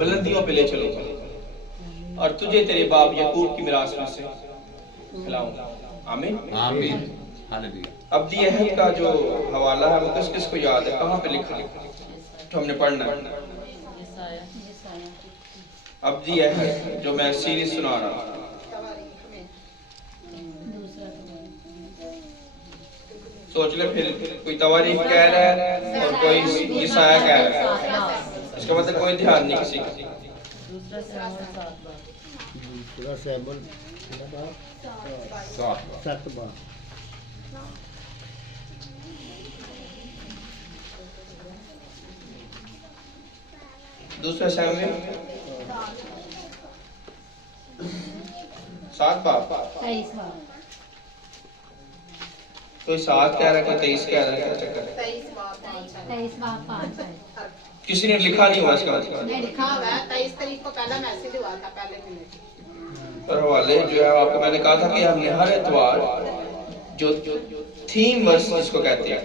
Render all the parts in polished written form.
बुलंदियों पे ले चलूंगा और तुझे तेरे बाप याकूब की मिरास में से खिलाऊंगा। आमीन आमीन हालेलुया। अब्दी अहद का जो हवाला है वो किस किस को याद है, कहाँ पे लिखा है जो हमने पढ़ना है? अब्दी अहद जो मैं सीरीज सुना रहा हूँ, सोच ले फिर कोई तवारीफ कह रहा है और कोई ईसाया कह रहा है, इसका मतलब कोई ध्यान नहीं किसी का। दूसरा सैमुअल 7 बार। दूसरा सैमुअल 7 बार, कोई 7 कह रहा है, कोई 23 कह रहा है, क्या चक्कर है? 23 बार 5 किसी ने लिखा नहीं हुआ इसका मतलब। नहीं लिखा हुआ है, 23 तारीख को पहला मैसेज हुआ था पहले महीने। पर हवाले जो है आपको मैंने कहा था कि हमने हर एतवार जो थीम वर्स जिसको कहते हैं,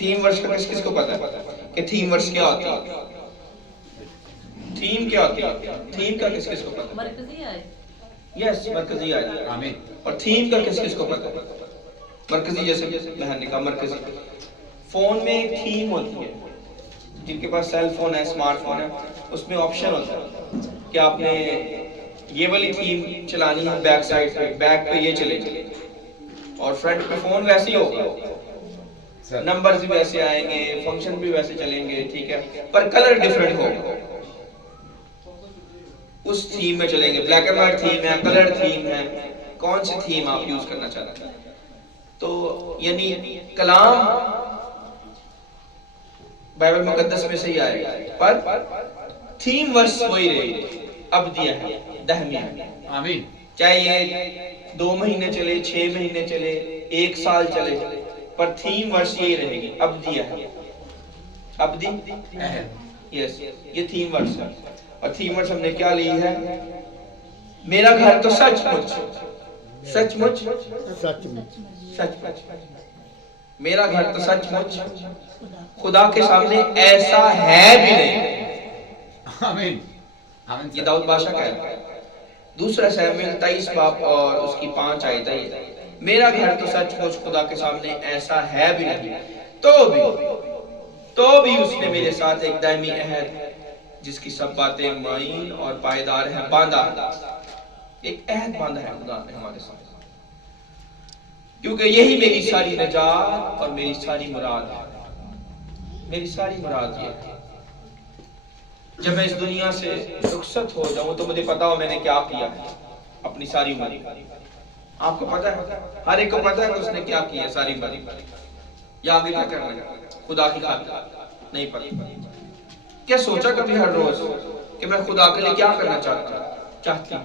थीम वर्स का किस किस को पता है कि थीम वर्स क्या होती है? थीम क्या होती है? थीम का किस किस को पता है? मरकजी आए। यस मरकजी आयत। आमीन। और थीम का किस किस को पता है? मरकजी जैसे मैंने कहा मरकजी, फोन में एक थीम होती है, जिनके पास सेल फोन है, स्मार्टफोन है, उसमें ऑप्शन होता है कि आपने ये वाली थीम चलानी है, बैक साइड पे, बैक पे ये चलेगी और फ्रंट पे फोन वैसे ही होगा, नंबर्स भी वैसे आएंगे, फंक्शन भी वैसे चलेंगे, ठीक है, पर कलर डिफरेंट होगा। उस थीम में चलेंगे, ब्लैक एंड व्हाइट थीम है, कलर थीम है, कौन सी थीम आप यूज करना चाहते हैं? तो यानी कलाम बाइबल मुकद्दस में से ही आएगा, पर थीम वर्स वही रहेगी, अब दिया है दहमिया है। आमीन। चाहे ये 2 महीने चले, 6 महीने चले, 1 साल चले, पर थीम वर्स यही रहेगी, अब दिया है, अब दी अहद। यस, ये थीम वर्स है। और थीम वर्स हमने क्या ली है? मेरा घर तो सचमुच सचमुच सचमुच, मेरा घर तो सचमुच खुदा के सामने ऐसा है भी नहीं। आमीन आमीन। ये दाऊद बादशाह कह रहा है। दूसरा सैमुएल 23 बाब और उसकी 5 आयतें है, मेरा घर तो सचमुच खुदा के सामने ऐसा है भी नहीं, तो भी उसने मेरे साथ एक दायमी अहद जिसकी सब बातें मायन और पायदार है बांधा, एक अहद बांधा है खुदा ने हमारे साथ, क्योंकि यही मेरी सारी नजात और मेरी सारी मुराद है। मेरी सारी मुराद ये है, जब मैं इस दुनिया से रुखसत हो जाऊं तो मुझे पता हो मैंने क्या किया है अपनी सारी उम्र। आपको पता है, हर एक को पता है कि उसने क्या किया सारी उम्र, या आगे क्या करना है खुदा की खातिर नहीं पता। क्या सोचा कभी हर रोज कि मैं खुदा के लिए क्या करना चाहती हूँ?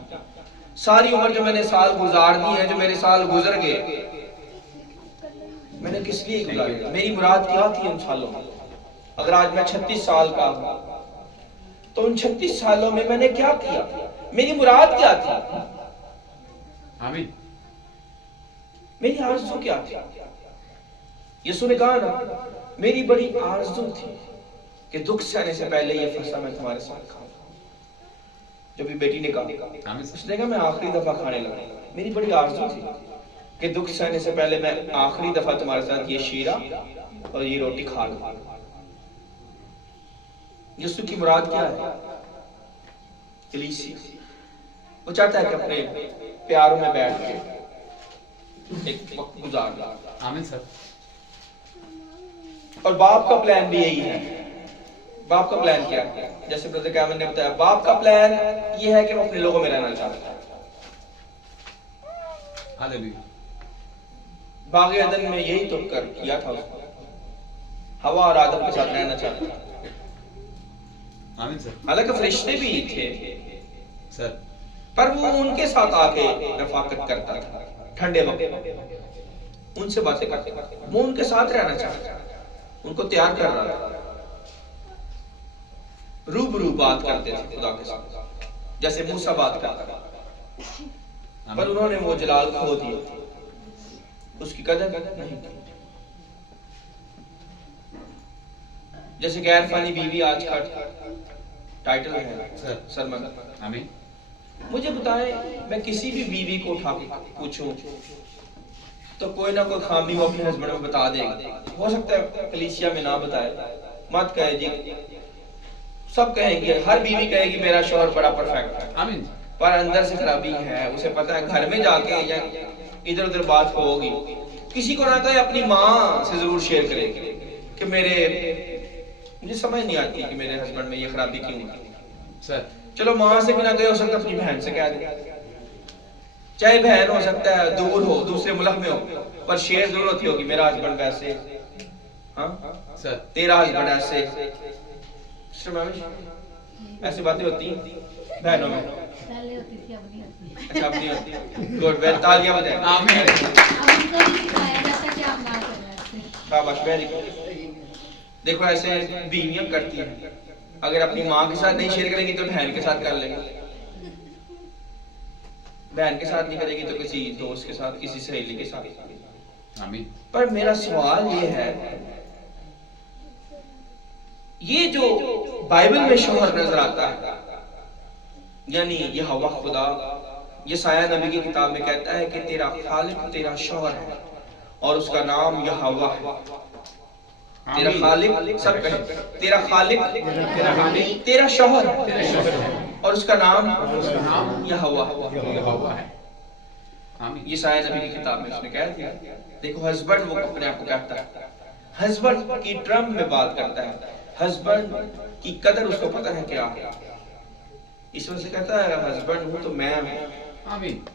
सारी उम्र जो मैंने साल गुजार दी है, जो मेरे साल गुजर गए, मैंने किस लिए गुजारे? मेरी मुराद क्या थी उन सालों में? अगर आज मैं 36 साल का हूं तो उन 36 सालों में मैंने क्या किया? मेरी मुराद क्या थी? आमीन। मेरी आरज़ू क्या थी? यीशु ने कहा ना, मेरी बड़ी आरज़ू थी कि दुख सहने से पहले ये फसा मैं तुम्हारे साथ खाऊं। जब भी बेटी ने कहा, उसने कहा मैं आखिरी दफा खाने लगा, मेरी बड़ी आरज़ू थी कि दुख सहने से पहले मैं आखिरी दफा तुम्हारे साथ ये शीरा और ये रोटी खा लूं। यीशु की मुराद क्या है? कलीसिया। वो चाहता है कि अपने प्यारों में बैठ के एक वक्त गुजार ले। आमीन सर। और बाप का प्लान भी यही है। बाप का प्लान क्या है? जैसे ब्रदर कैमन ने बताया, बाप का प्लान ये है कि वो अपने लोगों में रहना चाहता है। हालेलुया। बाग़ अदन में यही तो कर किया था उसने, हवा और आदम के साथ रहना चाहता था। आमीन सर। हालांकि फरिश्ते भी थे सर, पर वो उनके साथ आके रफाकत करता था, ठंडे वक्त उनसे बातें करते, वो उनके साथ रहना चाहता था, उनको तैयार कर रहा था। रूबरू बात करते थे खुदा के साथ, जैसे मूसा बात करता था, पर उन्होंने वो जलाल खो दिया, उसकी कदर नहीं की। जैसे गैर फानी बीवी आजकल टाइटल है सर। सरमन। आमीन। मुझे बताएं, मैं किसी भी बीवी को उठा के पूछूं तो कोई ना कोई खामी वो अपने हस्बैंड में बता देगा। हो सकता है कलीसिया में ना बताए, मत कहे जी, सब कहेंगे, हर बीवी कहेगी मेरा शौहर बड़ा परफेक्ट है, आमीन। पर अंदर से खराबी है। उसे पता है घर में जाके या इधर उधर बात होगी, किसी को ना कहे अपनी माँ से जरूर शेयर करेगी कि मुझे समझ नहीं आती कि मेरे हस्बैंड में ये खराबी क्यों है। सर। चलो माँ से भी ना कहे, हो सकता है अपनी बहन से कह दे, चाहे बहन हो सकता है दूर हो, दूसरे मुल्क में हो, पर शेयर जरूर होती होगी मेरा हस्बैंड वैसे, हाँ सर। तेरा हस्बैंड ऐसे। ऐसी बातें होती हैं बहनों में? पहले होती थी, अब नहीं होती। अच्छा अपनी होती। गुड, वेल, तालियां बजाएं। आमीन। अब उनको भी सिखाया जाता है कि आप ना करना इससे। शाबाश, वेरी गुड। देखो ऐसे बीवियां करती हैं, अगर अपनी माँ के साथ नहीं शेयर करेंगी तो बहन के साथ कर लेंगी, बहन के साथ नहीं करेगी तो किसी दोस्त के साथ, किसी सहेली के साथ। आमीन। पर मेरा सवाल ये है, ये जो बाइबल में शौहर नजर आता है, यानी ये हवा खुदा, ये साया नबी की किताब में कहता है कि तेरा खालिक तेरा शौहर है और उसका नाम यहोवा है। तेरा खालिक, सब कहें, तेरा खालिक तेरा शौहर है और उसका नाम यहोवा है। आमीन। ये साया नबी की किताब में उसने कह दिया। देखो हस्बैंड वो अपने आप को कहता है, हस्बैंड की टर्म में बात करता है, हस्बैंड की कदर उसको पता है क्या है, इस वजह से कहता है हस्बैंड हूं तो मैं हूं। आमीन।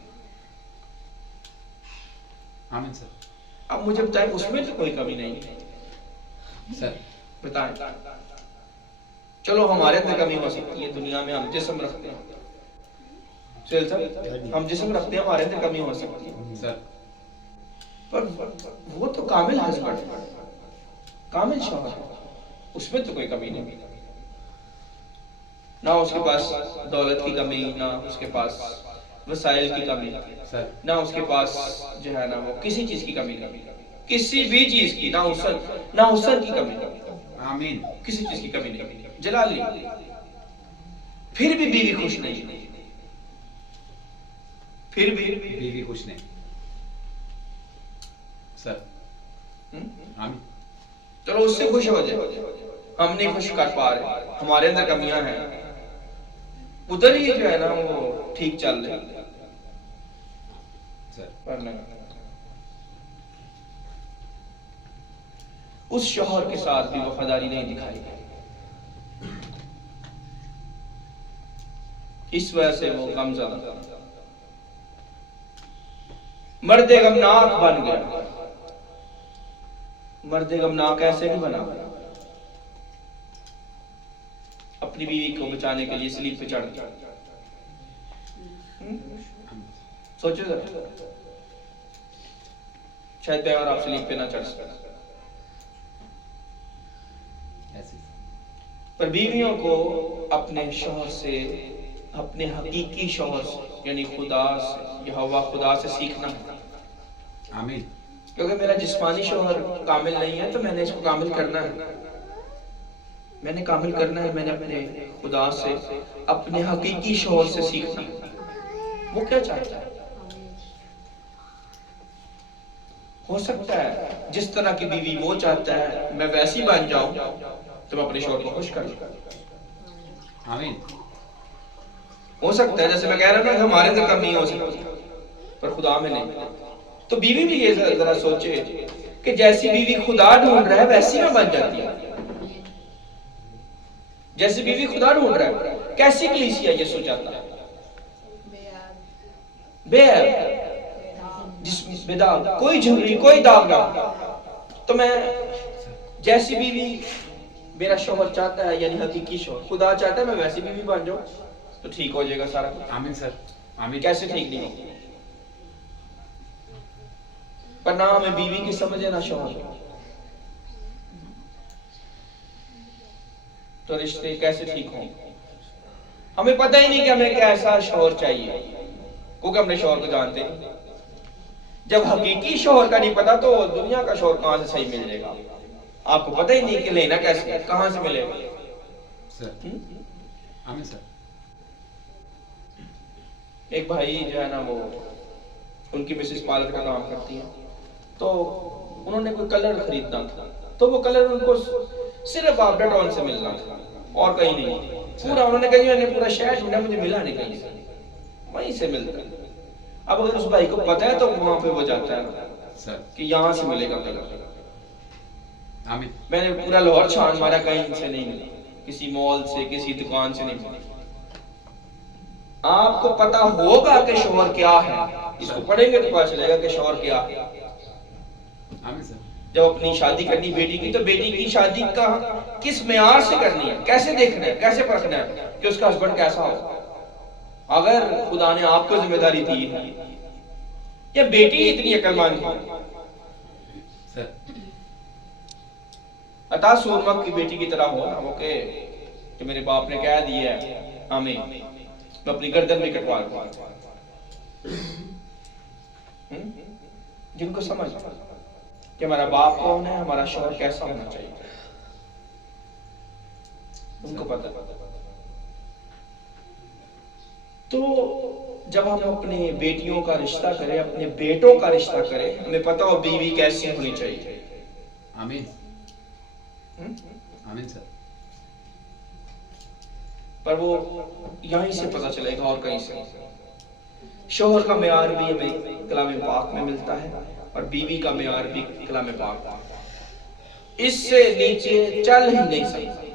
आमीन सर। अब मुझे बताएं, उसमें तो कोई कमी नहीं है, सर। बताएं। चलो हमारे अंदर कमी हो सकती है, दुनिया में हम जिस्म रखते हैं, सुहेल साहब, हम जिस्म रखते हैं, हमारे अंदर कमी हो सकती है, सर। पर वो तो कामिल हस्बैंड है, कामिल शौहर है, उसमें तो कोई कमी नहीं। ना उसके पास दौलत की कमी, ना उसके पास वसाइल की कमी, सर। ना उसके पास जो है ना वो किसी चीज की कमी नहीं, किसी भी चीज की, ना हुस्न की कमी, आमीन। किसी चीज की कमी नहीं, जलाली। फिर भी बीवी खुश नहीं, फिर भी बीवी खुश नहीं। सर। आमीन। चलो उससे खुश हो जाए, हम नहीं खुश कर पा रहे, हमारे अंदर कमियां हैं, उधर ही जो है ना वो ठीक चल रहे, सर। पर नहीं। उस शौहर के साथ भी वफादारी नहीं दिखाई गई, इस वजह से वो गमज़दा, मर्दे गमनाक बन गया। मर्दे गमनाक ऐसे नहीं बना, अपनी बीवी को बचाने के लिए स्लीप पे चढ़ गया। सोचो जरा, शायद मैं और आप स्लीप पे ना चढ़ सके, पर बीवियों को अपने शौहर से, अपने हकीकी शौहर से यानी खुदा से, यहोवा खुदा से सीखना है। आमीन। क्योंकि मेरा जिस्मानी शौहर कामिल नहीं है तो मैंने इसको कामिल करना है, मैंने कामिल करना है, मैंने अपने खुदा से, अपने हकीकी शौहर से सीखना है वो क्या चाहता है। हो सकता है जिस तरह की बीवी वो चाहता है मैं वैसी बन जाऊं तो मैं अपने शौहर को खुश कर लूं। आमीन। हो सकता है जैसे मैं कह रहा हूं ना हमारे अंदर कमी हो सकती है पर खुदा में नहीं। तो बीवी भी ये जरा सोचे कि जैसी बीवी खुदा ढूंढ रहा है वैसी मैं बन जाती है, जैसी बीवी खुदा ढूंढ रहा है। कैसी कलीसिया ये सोचाता है, बेअब, जिसमें बेदाग, कोई झुर्री कोई दाग ना, तो मैं जैसी बीवी मेरा शौहर चाहता है यानी हकीकी शौहर खुदा चाहता है मैं वैसी बीवी बन जाऊं तो ठीक हो जाएगा सारा कुछ। आमीन सर। आमीन। कैसे ठीक नहीं होगा, पर ना हमें बीवी की समझे ना शौहर, तो रिश्ते कैसे ठीक होंगे। हमें पता ही नहीं कि हमें कैसा शौहर चाहिए क्योंकि हमने शौहर को जानते नहीं। जब हकीकी शौहर का नहीं पता तो दुनिया का शौहर कहां से सही मिल जाएगा। आपको पता ही नहीं कि लेना कैसे, कहां से मिलेगा। आमीन सर। एक भाई जो है ना, वो उनकी मिसेस पार्लर का काम करती है, तो उन्होंने कोई कलर खरीदना था, तो वो कलर उनको सिर्फ आपडेटॉन से मिलना था और कहीं नहीं। पूरा उन्होंने कहा मैंने पूरा शहर ढूंढा, मुझे मिला नहीं कहीं से, वहीं से मिलता है। अब अगर उस भाई को पता है तो वहां पे वो जाता है सर कि यहाँ से मिलेगा कलर। आमीन। मैंने पूरा लाहौर छान मारा, कहीं से नहीं मिली, किसी मॉल से किसी दुकान से नहीं मिली। आपको पता होगा कि शोहर क्या है, इसको पढ़ेंगे तो पता चलेगा कि शोहर क्या है। आमीन सर। जब अपनी शादी करनी बेटी की, तो बेटी की शादी का किस मेयार से करनी है, कैसे देखना है, कैसे परखना है कि उसका हस्बैंड कैसा हो। अगर खुदा ने आपको जिम्मेदारी दी है, या बेटी इतनी अक्लमंद है, सर अता सूरमा की बेटी की तरह हो ना, वो के कि मेरे बाप ने कह दिया है हमें, मैं अपनी गर्दन में कटवा लूंगा। जिनको समझ कि हमारा बाप कौन है, हमारा शौहर कैसा होना चाहिए, उनको पता। तो जब हम अपने बेटियों का रिश्ता करें, अपने बेटों का रिश्ता करें, हमें पता हो बीवी कैसी होनी चाहिए। आमीन। आमीन सर। पर वो यहीं से पता चलेगा और कहीं से। शोहर का मेयार भी हमें कलाम पाक में मिलता है और बीवी का मेयार भी कलाम पाक। इससे नीचे चल ही नहीं सकता।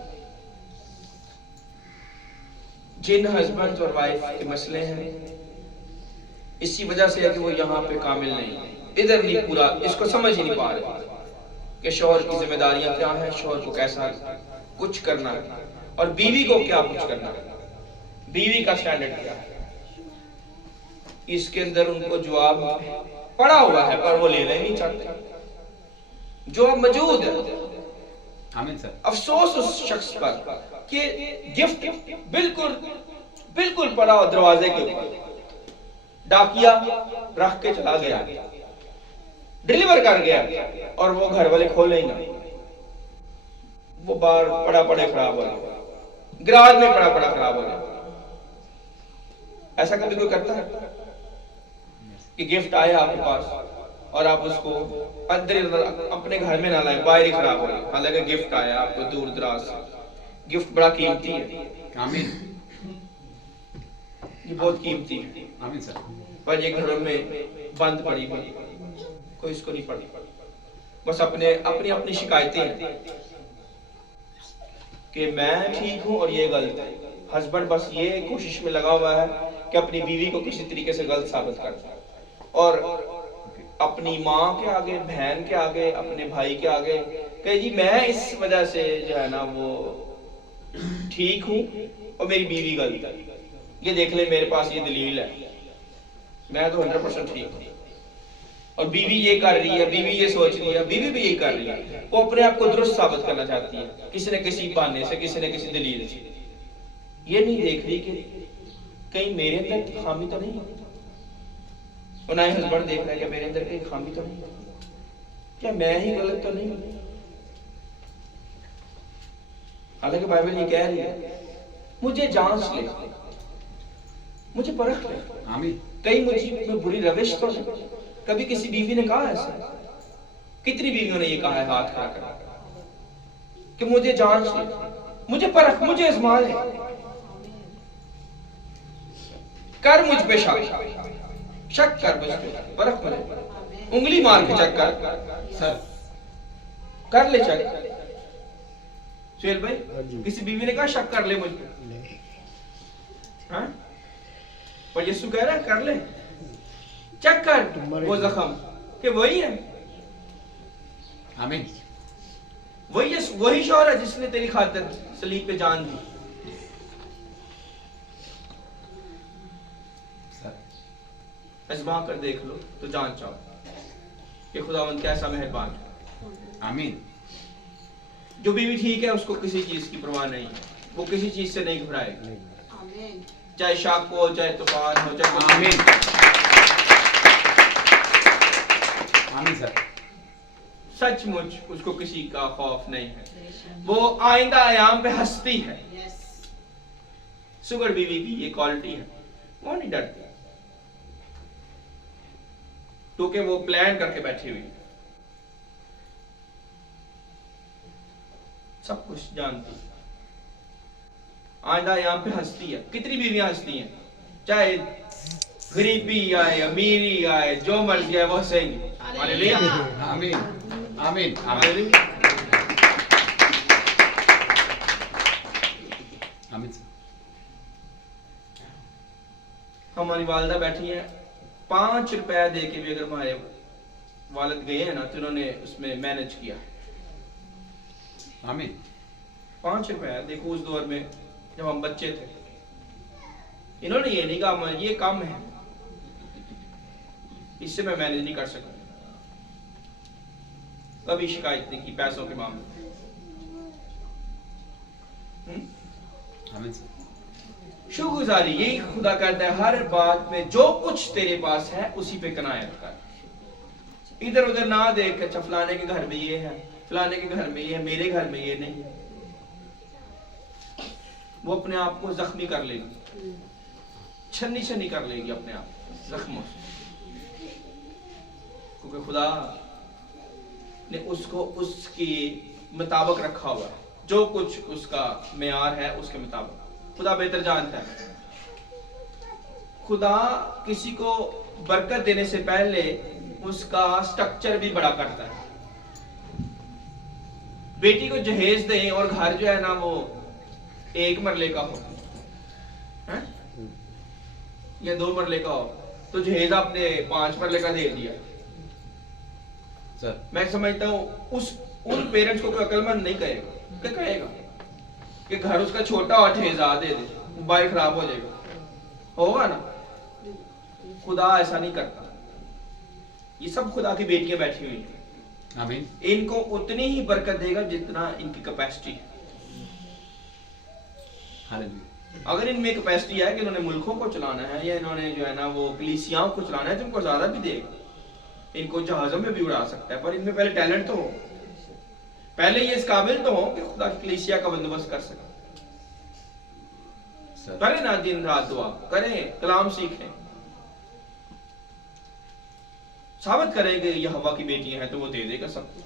जिन हस्बैंड और वाइफ के मसले हैं, इसी वजह से है कि वो यहाँ पे कामिल नहीं, इधर नहीं पूरा, इसको समझ ही नहीं पा रहे कि शोहर की जिम्मेदारियां क्या हैं, शोहर को कैसा कुछ करना है और बीवी को क्या कुछ करना है, बीवी का स्टैंडर्ड क्या है। इसके अंदर उनको जवाब पड़ा हुआ है पर वो लेना ही नहीं चाहते। जवाब मौजूद है। आमीन सर। अफसोस उस शख्स पर कि गिफ्ट बिल्कुल बिल्कुल पड़ा हो दरवाजे के ऊपर, डाकिया रख के चला गया, डिलीवर कर गया और वो घर वाले खोले ही ना। वो बार पड़ा पड़े खराब हो गया, गराज में पड़ा पड़ा खराब हो गया। ऐसा कभी कोई करता है कि गिफ्ट आया आपके पास और आप उसको अंदर अपने घर में ना लाए, बाहर ही खराब हो गया, हालांकि गिफ्ट आया आपको दूर दराज से। गिफ्ट बड़ा कीमती है। आमीन। ये बहुत कीमती है। आमीन सर। पर ये घरों में बंद पड़ी हुई, कोई इसको नहीं पड़ी, बस अपने अपनी अपनी शिकायतें हैं कि मैं ठीक हूं और ये गलत है। हस्बैंड बस ये कोशिश में लगा हुआ है कि अपनी बीवी को किसी तरीके से गलत साबित कर, और अपनी माँ के आगे, बहन के आगे, अपने भाई के आगे कि जी मैं इस वजह से जो है ना वो ठीक हूं और मेरी बीवी गलत है। ये देख ले मेरे पास ये दलील है, मैं तो 100% ठीक हूं और बीवी ये कर रही है, बीवी ये सोच रही है, बीवी भी यही कर रही है। वो अपने आप को दुरुस्त साबित करना चाहती है, किसी न किसी बहाने से, किसी न किसी दलील से। ये नहीं देख रही कि कहीं मेरे अंदर खामी तो नहीं है, और ना ही हस्बैंड देख रहा है कि मेरे अंदर कहीं खामी तो नहीं है, क्या मैं ही गलत तो नहीं हूं। हालांकि बाइबल ये कह रही है मुझे जांच ले, मुझे परख ले, आमीन। कहीं मुझे में बुरी रविश तो नहीं। कभी किसी बीवी ने कहा ऐसा? कितनी बीवियों ने ये कहा है हाथ खड़ा कर कि मुझे जांच ले, मुझे परख, मुझे आजमा ले, कर मुझ पे शक कर, मुझ पे परख मुझे, उंगली मार के चेक कर सर। कर ले चेक। सुहेल भाई, हाँ जी। किसी बीवी ने कहा शक कर ले मुझ पे? हाँ? पर यीशु कह रहा है कर ले, चेक कर वो जख्म कि वही है, आमीन। वही शौहर है जिसने तेरी खातिर सलीब पे जान दी। सर। आजमा कर देख लो तो जान चाहो कि खुदावंद कैसा मेहरबान है। आमीन। जो बीवी ठीक है उसको किसी चीज की परवाह नहीं है, वो किसी चीज से नहीं घबराएगी, आमीन। चाहे शक हो, चाहे तूफान हो, चाहे कुछ। आमीन। आमीन सर। सचमुच उसको किसी का खौफ नहीं है, वो आइंदा आयाम पे हंसती है। यस। सुगर बीवी की ये क्वालिटी है, वो नहीं डरती, क्योंकि वो प्लान करके बैठी हुई, सब कुछ जानती। आइंदा यहां पे हंसती है। कितनी बीवियां हंसती हैं, चाहे गरीबी आए अमीरी आए, जो मर्जी आए वो हंसेंगी। हालेलुया, आमीन आमीन आमीन हालेलुया। आमीन सर। हमारी वालदा बैठी है, 5 रुपया दे के भी अगर हमारे वालिद गए हैं ना तो उन्होंने उसमें मैनेज किया। आमीन 5 रुपया, देखो उस दौर में जब हम बच्चे थे, इन्होंने ये नहीं कहा ये कम है, इससे मैं मैनेज नहीं कर सकता, कभी शिकायत नहीं की पैसों के मामले में। आमीन सर। शुक्रगुजारी यही खुदा करता है, हर बात में जो कुछ तेरे पास है उसी पे कनायत कर। इधर उधर ना देख, अच्छा फलाने के घर में ये है, फलाने के घर में ये है, मेरे घर में ये नहीं है। वो अपने आप को जख्मी कर लेगी, छन्नी छन्नी कर लेगी अपने आप जख्मों से, क्योंकि खुदा ने उसको उसके मुताबिक रखा हुआ है, जो कुछ उसका मेयार है उसके मुताबिक। खुदा बेहतर जानता है। खुदा किसी को बरकत देने से पहले उसका स्ट्रक्चर भी बड़ा करता है। बेटी को जहेज दें और घर जो है ना वो 1 मरले का हो, है? या 2 मरले का हो, तो जहेज आपने 5 मरले का दे दिया सर। मैं समझता हूं उन पेरेंट्स को कोई अक्लमंद नहीं कहेगा। क्या कहेगा कि घर उसका छोटा और ठेजा दे दे, मोबाइल खराब हो जाएगा, होगा ना? खुदा ऐसा नहीं करता। ये सब खुदा की बेटियां बैठी हुई हैं, आमीन। इनको उतनी ही बरकत देगा जितना इनकी कैपेसिटी है। हालेलुया। अगर इनमें कैपेसिटी है कि इन्होंने मुल्कों को चलाना है या इन्होंने जो है ना वो कलीसियाओं को चलाना है, तो इनको ज्यादा भी देगा, इनको जहाजों में भी उड़ा सकता है, पर इनमें पहले टैलेंट तो हो, पहले ये इस काबिल तो हो कि खुदा की कलीसिया का बंदोबस्त कर सके। सर। करें ना दिन रात दुआ करें, कलाम सीखें, साबित करेंगे ये हवा की बेटियां हैं तो वो दे देगा सब कुछ।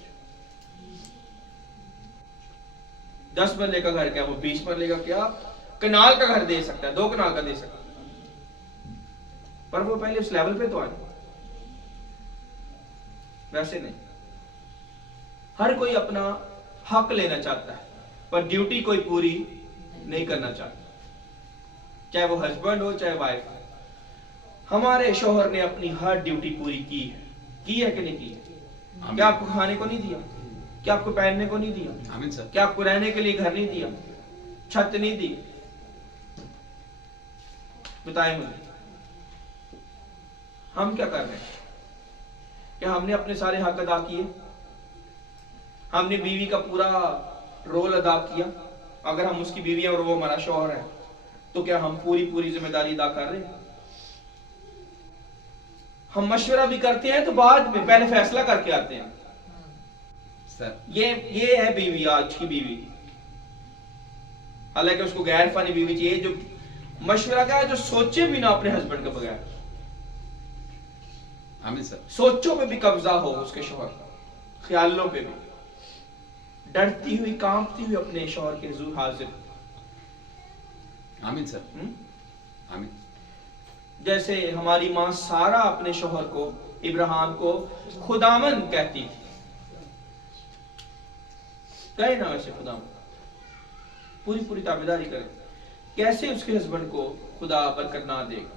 10 मरले का घर क्या, वो 20 मरले का क्या, कनाल का घर दे सकता है, 2 कनाल का दे सकता है, पर वो पहले उस लेवल पे तो आए, वैसे नहीं। हर कोई अपना हक लेना चाहता है, पर ड्यूटी कोई पूरी नहीं करना चाहता, चाहे वो हस्बैंड हो चाहे वाइफ। हमारे शोहर ने अपनी हर ड्यूटी पूरी की है कि नहीं की है? क्या आपको खाने को नहीं दिया? क्या आपको पहनने को नहीं दिया? आमीन सर। क्या आपको रहने के लिए घर नहीं दिया, छत नहीं दी? बताएं मुझे, हम क्या कर रहे हैं? क्या हमने अपने सारे हक अदा किए? हमने बीवी का पूरा रोल अदा किया? अगर हम उसकी बीवी हैं और वो हमारा शौहर है, तो क्या हम पूरी जिम्मेदारी अदा कर रहे हैं? हम मशवरा भी करते हैं तो बाद में, पहले फैसला करके आते हैं। सर। ये है बीवी, आज की बीवी। हालांकि उसको गैर फानी बीवी चाहिए, जो मशवरा क्या है, जो सोचे भी ना अपने हस्बैंड के बगैर, आमीन सर। सोचों पे भी कब्जा हो उसके शौहर, ख्यालों पे भी, डरती हुई कांपती हुई अपने शौहर के हुजूर हाजिर। आमीन सर। आमीन। जैसे हमारी मां सारा अपने शौहर को, इब्राहिम को खुदावन कहती थी, कहे ना वैसे खुदावन, पूरी ताबेदारी करे। कैसे उसके हस्बैंड को खुदा बरकत ना देगा?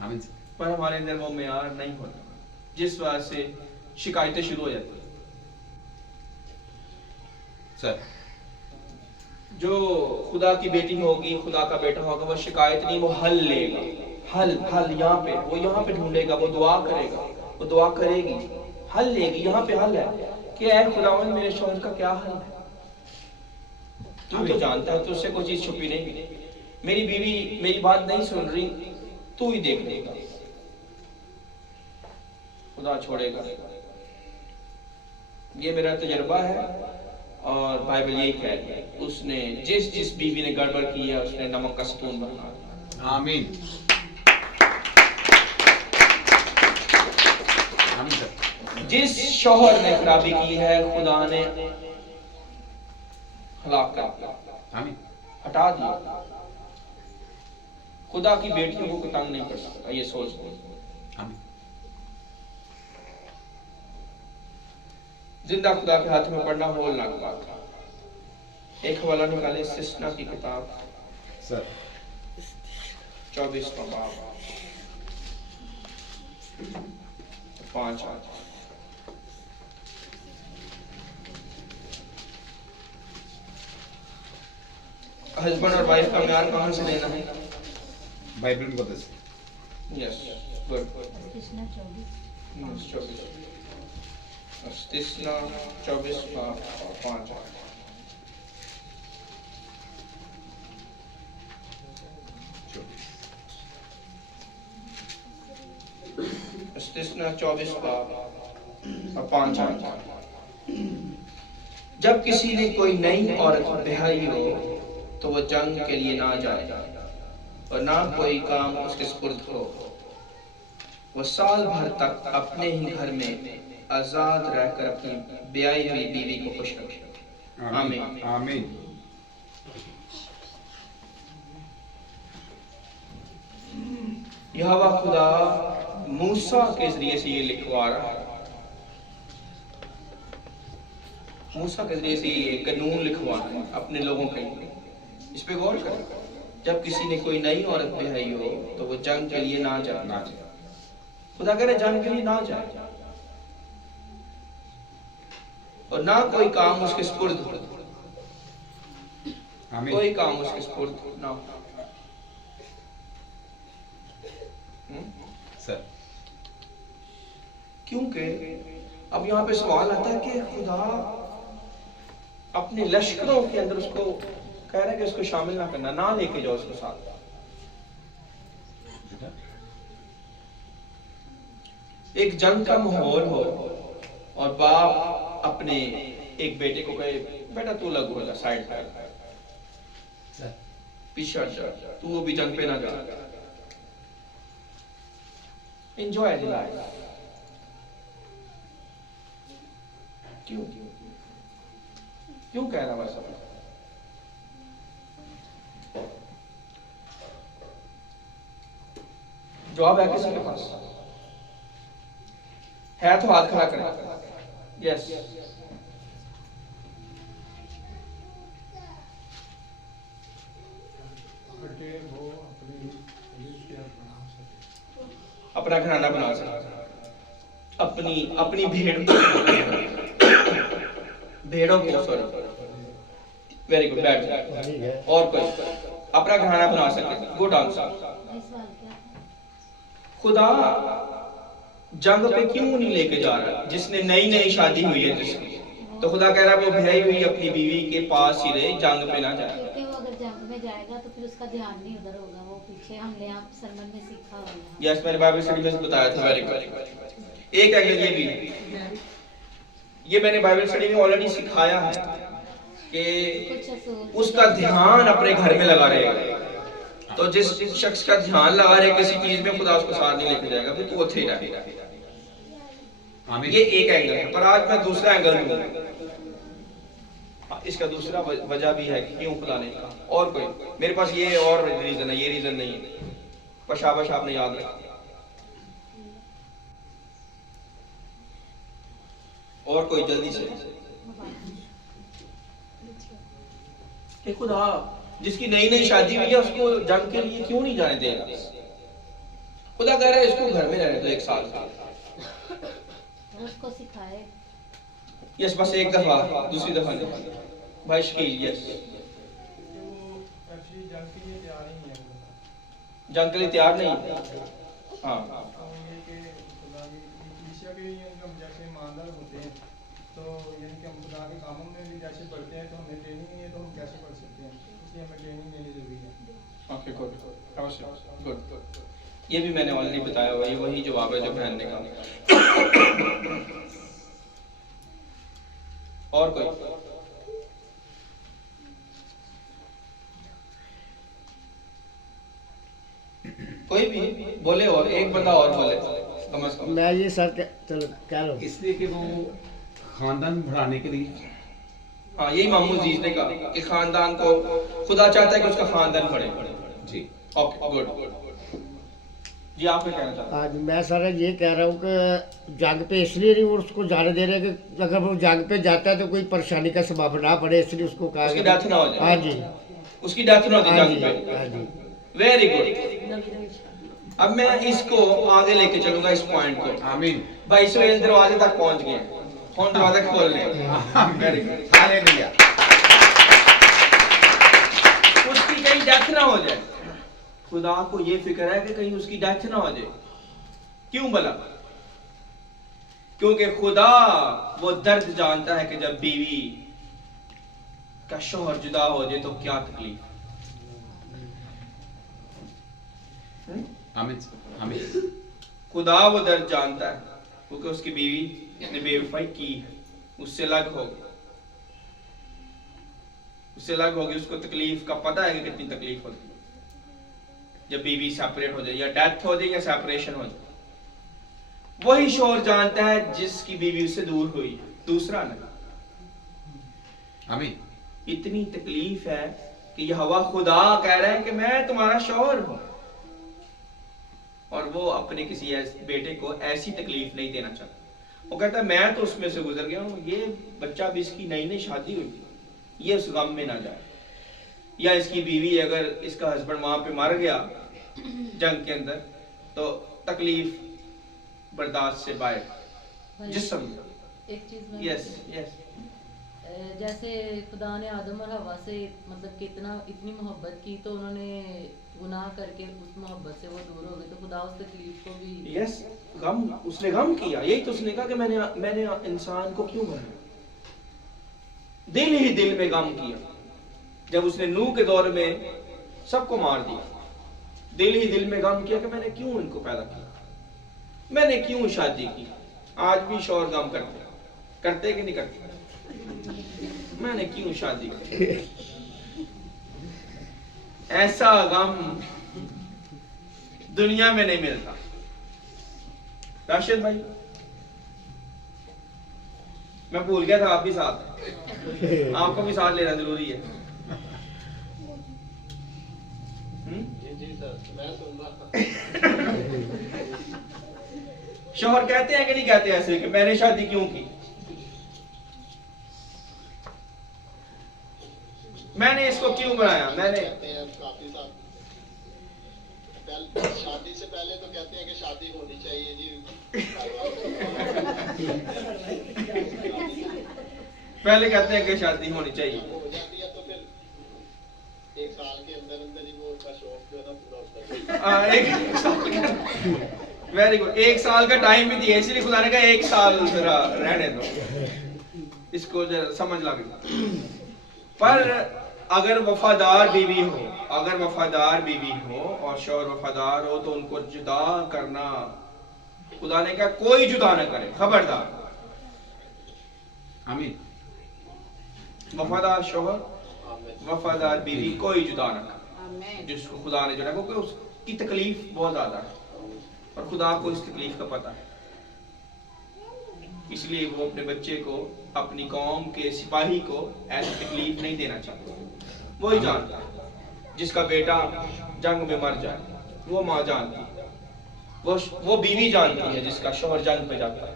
आमीन सर। पर हमारे अंदर वो मेयार नहीं होता, जिस वजह से शिकायतें शुरू हो जाती हैं। सर। जो खुदा की बेटी होगी, खुदा का बेटा होगा, वो शिकायत नहीं, वो हल लेगा। हल यहाँ पे, वो यहाँ पे ढूंढेगा, वो दुआ करेगा, वो दुआ करेगी, हल लेगी। यहाँ पे हल है कि ऐ खुदावन मेरे शौहर का क्या हल है? तू तो जानता है, तुझसे कोई चीज छुपी नहीं। मेरी बीवी मेरी बात नहीं सुन रही, तू ही देख लेगा, खुदा छोड़ेगा। ये मेरा तजर्बा है और बाइबल यही कह रही है, उसने जिस बीवी ने गड़बड़ की है उसने नमक का स्पून बना दिया। आमीन। आमीन सर। जिस शौहर ने खराबी की है खुदा ने हलाक कर दिया, आमीन। हटा दिया। खुदा की बेटियों को तंग नहीं कर सकता, ये सोच लो। आमीन। जिंदा खुदा के हाथ में पढ़ना बोलना की बात था। एक हवाला निकाले सिस्ना की किताब सर 24वां बाब 5 आयत। हस्बैंड और वाइफ का म्यार कहां से लेना है? बाइबल में बता। Yes good. कृष्णा 24 तिस्ना 24 5 तिस्ना 24 और 5 जब किसी ने कोई नई औरत ब्याही हो तो वह जंग के लिए ना जाए और ना कोई काम उसके सुपुर्द हो। वह साल भर तक अपने ही घर में आजाद रहकर अपनी ब्याही हुई बीवी को खुश रखे। आमीन। आमीन। यहोवा खुदा मूसा के जरिए से ये लिखवा रहा है, मूसा के जरिए से ये कानून लिखवा रहा है अपने लोगों के लिए। इस पे गौर करें। जब किसी ने कोई नई औरत ब्याही हो तो वो जंग के लिए ना जाए। खुदा कह रहे जंग के लिए ना जाए और ना कोई काम उसके सुपुर्द हो। कोई काम उसके सुपुर्द ना हो। सर क्योंकि अब यहाँ पे सवाल आता है कि खुदा अपने लश्करों के अंदर उसको कह रहे हैं कि उसको शामिल ना करना, ना लेके जाओ उसके साथ। एक जंग का माहौल हो और बाप अपने एक बेटे को कहे बेटा तू अलग हो जा, साइड पर पीछे हट जा, तू भी जंग पे ना जा, एंजॉय द लाइफ। क्यों क्यों कह रहा वैसा? जवाब है किसी के पास? है तो हाथ खड़ा करें। यस अपना घराना बना सकते, अपनी भेड़ों को सॉरी वेरी गुड बैड ठीक है। और कोई अपना घराना बना सकते। Good answer. खुदा जंग पे क्यों नहीं लेके जा रहा? जिसने नई शादी हुई है जिसकी, तो खुदा कह रहा है वो ब्याही हुई अपनी बीवी के पास ही रहे, जंग पे ना जाए। क्योंकि वो अगर जंग में जाएगा तो फिर उसका ध्यान नहीं उधर होगा, वो पीछे हमने आप सरमन में सीखा होगा। यस मैंने बाइबल स्टडी में बताया था। Very good. एक एंगल ये भी, ये मैंने बाइबल स्टडी में ऑलरेडी सिखाया है कि उसका ध्यान अपने घर में लगा रहेगा। तो जिस शख्स का ध्यान लगा रहे किसी चीज में, खुदा उसको साथ नहीं लेके जाएगा, फिर तू उठे ही रहेगा। ये एक एंगल है, पर आज मैं दूसरा एंगल दूंगा। इसका दूसरा वजह भी है कि क्यों खुदा ने कहा। और कोई मेरे पास ये और रीजन है, ये रीजन नहीं है। पशाबश आपने याद रखा। और कोई जल्दी से कि खुदा जिसकी नई शादी हुई है उसको जंग के लिए क्यों नहीं जाने देगा? खुदा कह रहा है इसको घर में रहने दो 1 साल का। उसको सिखाए। यस बस एक दफा, दूसरी दफा नहीं। भाई शकील यस जंग के लिए तैयार नहीं। हाँ तो यानी कि हम खुदा के कामों में भी जैसे पढ़ते हैं तो हमें ट्रेनिंग नहीं है तो हम कैसे पढ़ सकते हैं? इसलिए हमें ट्रेनिंग लेनी जरूरी है। ओके गुड अवश्य गुड। ये भी मैंने ऑलरेडी बताया हुआ, ये वही जवाब है जो बहन ने कहा। और कोई कोई भी बोले और एक बंदा और बोले कम से कम। मैं ये सर चलो कह रहा हूँ इसलिए कि वो खानदान बढ़ाने के लिए। हाँ, यही मामू अजीज ने कहा कि खानदान को खुदा चाहता है कि उसका खानदान बढ़े। जी ओके गुड। जी आपने कहना चाहता आज मैं सर ये कह रहा हूँ कि जंग पे इसलिए नहीं वो उसको जाने दे रहे कि अगर वो जंग पे जाता है तो कोई परेशानी का सबब ना पड़े, इसलिए उसको कहा उसकी गया। डेथ ना हो जाए। हाँ जी, उसकी डेथ ना होती हाँ जंग जी, पे। हाँ जी। Very good. अब मैं इसको आगे लेके चलूंगा इस पॉइंट को। आमीन। भाई सुहेल दरवाजे तक पहुंच गए, कौन दरवाजा खोल रहे? Very good. हालेलुया। उसकी कहीं डेथ ना हो जाए, खुदा को ये फिक्र है कि कहीं उसकी डेथ ना हो जाए। क्यों भला? क्योंकि खुदा वो दर्द जानता है कि जब बीवी का शौहर जुदा हो जाए तो क्या तकलीफ। आमीन आमीन। खुदा वो दर्द जानता है क्योंकि उसकी बीवी ने बेवफाई की है, उससे अलग हो गई, उसको तकलीफ का पता है कि कितनी तकलीफ होती है जब बीवी सेपरेट हो जाए, या डेथ हो जाए या सेपरेशन हो जाए। वही शौहर जानता है जिसकी बीवी उससे दूर हुई, दूसरा नहीं। आमीन। इतनी तकलीफ है कि यहोवा खुदा कह रहे हैं कि मैं तुम्हारा शौहर हूं, और वो अपने किसी बेटे को ऐसी तकलीफ नहीं देना चाहता। वो कहता है मैं तो उसमें से गुजर गया हूं, ये बच्चा भी इसकी नई नई शादी हुई थी, ये उस गम में ना जाए, या इसकी बीवी अगर इसका हस्बैंड वहां पे मर गया जंग के अंदर तो तकलीफ बर्दाश्त से बाहर जिस्म। एक चीज में यस यस। जैसे खुदा ने आदम और हवा से मतलब कितना इतनी मोहब्बत की, तो उन्होंने गुनाह करके उस मोहब्बत से वो दूर हो गए, तो खुदा उस तकलीफ को भी यस गम, उसने गम किया। यही तो उसने कहा कि मैंने इंसान को क्यों बनाया, दिल ही दिल में गम किया। जब उसने नूह के दौर में सबको मार दिया, दिल ही दिल में गम किया कि मैंने क्यों इनको पैदा किया, मैंने क्यों शादी की। आज भी शौहर गम करते कि नहीं करते? मैंने क्यों शादी की। ऐसा गम दुनिया में नहीं मिलता। राशिद भाई, मैं भूल गया था आप भी साथ हैं, आपको भी साथ लेना जरूरी है। शौहर कहते हैं कि नहीं कहते ऐसे कि मैंने शादी क्यों की, मैंने इसको क्यों बनाया, मैंने शादी से पहले तो कहते हैं कि शादी होनी चाहिए जी। पहले कहते हैं कि शादी होनी चाहिए, हो जाती है तो फिर एक साल के अंदर अंदर ही वो उसका शौक जो है ना पूरा होता है। एक साल, वेरी गुड। एक साल का टाइम भी दिया, इसलिए खुदा ने कहा एक साल जरा रहने दो, इसको जरा समझ लगे। पर अगर वफादार बीवी हो, अगर वफादार बीवी हो और शौहर वफादार हो तो उनको जुदा करना, खुदा ने कहा कोई जुदा न करे, खबरदार। आमीन। वफादार शौहर, वफादार बीवी, कोई जुदा न करे आमीन। जिसको खुदा ने जुड़ा, क्योंकि उसकी तकलीफ बहुत ज्यादा है और खुदा को इस तकलीफ का पता है। इसलिए वो अपने बच्चे को, अपनी कौम के सिपाही को ऐसी तकलीफ नहीं देना चाहता। वही जानता है जिसका बेटा जंग में मर जाए, वो माँ जानती है, वो बीवी जानती है जिसका शौहर जंग पे जाता है,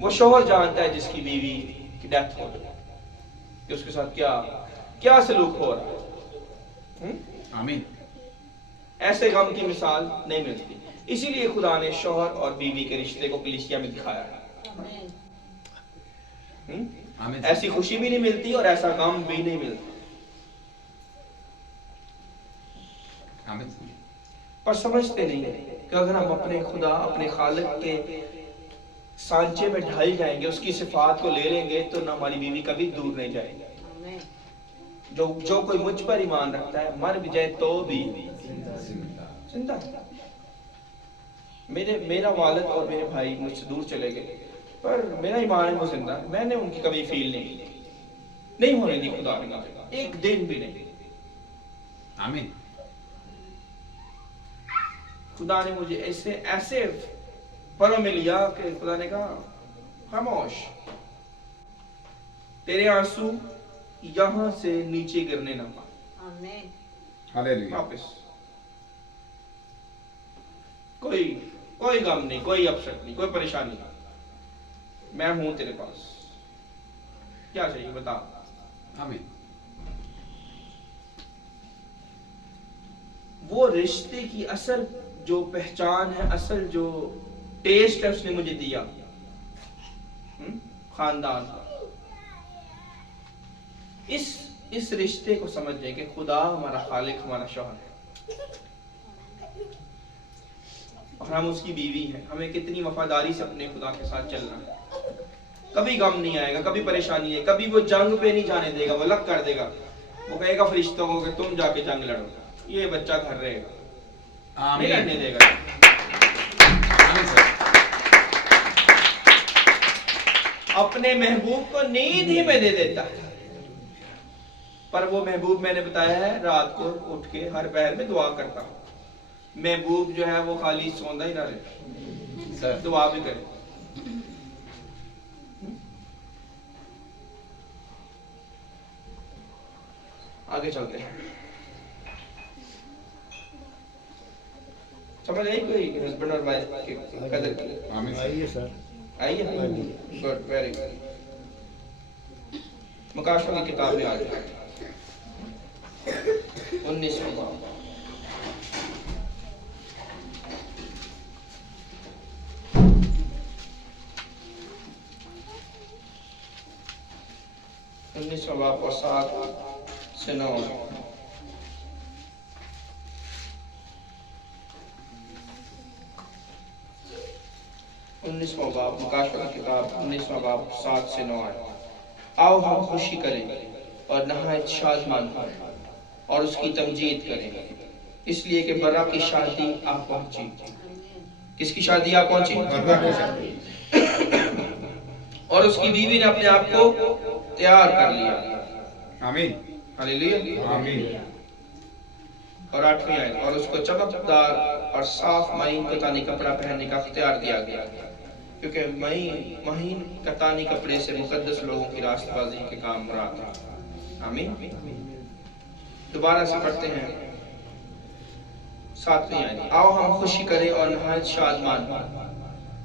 वो शौहर जानता है जिसकी बीवी की डेथ हो जाए कि उसके साथ क्या क्या सलूक हो रहा है। आमीन। ऐसे गम की मिसाल नहीं मिलती। इसीलिए खुदा ने शौहर और बीवी के रिश्ते को कलीसिया में दिखाया है। आमीन। ऐसी खुशी भी नहीं मिलती और ऐसा गम भी नहीं मिलता। आमीन। पर समझते नहीं है कि अगर हम अपने खुदा, अपने खालिक के सांचे में ढल जाएंगे, उसकी सिफात को ले लेंगे, तो ना हमारी बीवी कभी दूर नहीं जाएगी। आमीन। जो कोई मुझ पर ईमान रखता है, मर भी जाए तो भी जिंदा। मेरा वालिद और मेरे भाई मुझसे दूर चले गए, पर मेरा ईमान है वो जिंदा। मैंने उनकी कभी फील नहीं होने दी खुदा ने मुझे, एक दिन भी नहीं। आमीन। खुदा ने मुझे ऐसे ऐसे परों में लिया कि खुदा ने कहा खामोश, तेरे आंसू यहां से नीचे गिरने ना पाए। आमीन। हालेलुया। वापस कोई कोई गम नहीं, कोई अपसेट नहीं, कोई परेशानी नहीं, मैं हूं तेरे पास। क्या चाहिए बता। आमीन। वो रिश्ते की असल जो पहचान है, असल जो टेस्ट है उसने मुझे दिया, खानदान का। इस रिश्ते को समझने कि खुदा हमारा खालिक, हमारा शौहर है और हम उसकी बीवी हैं। हमें कितनी वफादारी से अपने खुदा के साथ चलना है। कभी गम नहीं आएगा, कभी परेशानी है, कभी वो जंग पे नहीं जाने देगा, वो अलग कर देगा। वो कहेगा फरिश्तों को कि तुम जाके जंग लड़ो, ये बच्चा घर रहेगा, नहीं लड़ने देगा। आमीन सर। अपने महबूब को नींद ही में दे देता है, पर वो महबूब मैंने बताया है रात को उठ के हर पहर में दुआ करता हूं। महबूब जो है वो खाली सोंदा ही ना रहे, सर दुआ भी करे। आगे चलते हैं। समझ आई कोई हस्बैंड और वाइफ की कदर की? आमीन सर। आइए सर। आई है? Good, very good. मुकाशों की किताब में आ जाए 19वां बाब। और 7 से 9। बाब मुकाशवा की किताब 19वां बाब 7 से 9 है। आओ हम खुशी करें और नहायत शादमान हों और उसकी तमजीद करें, इसलिए कि बर्रा की शादी आ पहुंची। किसकी शादी आ पहुंची? बर्रा की शादी। और उसकी बीवी ने अपने आप को तैयार कर लिया। आमीन। हालेलुया। आमीन। और 8वीं आयत, और उसको चमकदार और साफ महीन कतानी कपड़ा पहनने का इख्तियार दिया गया, क्योंकि महीन कतानी कपड़े से मुकद्दस लोगों की रास्तबाजी के काम मुराद है। आमीन। दोबारा से पढ़ते हैं 7वीं आयत। आओ हम खुशी करें और नहायत शादमान हों।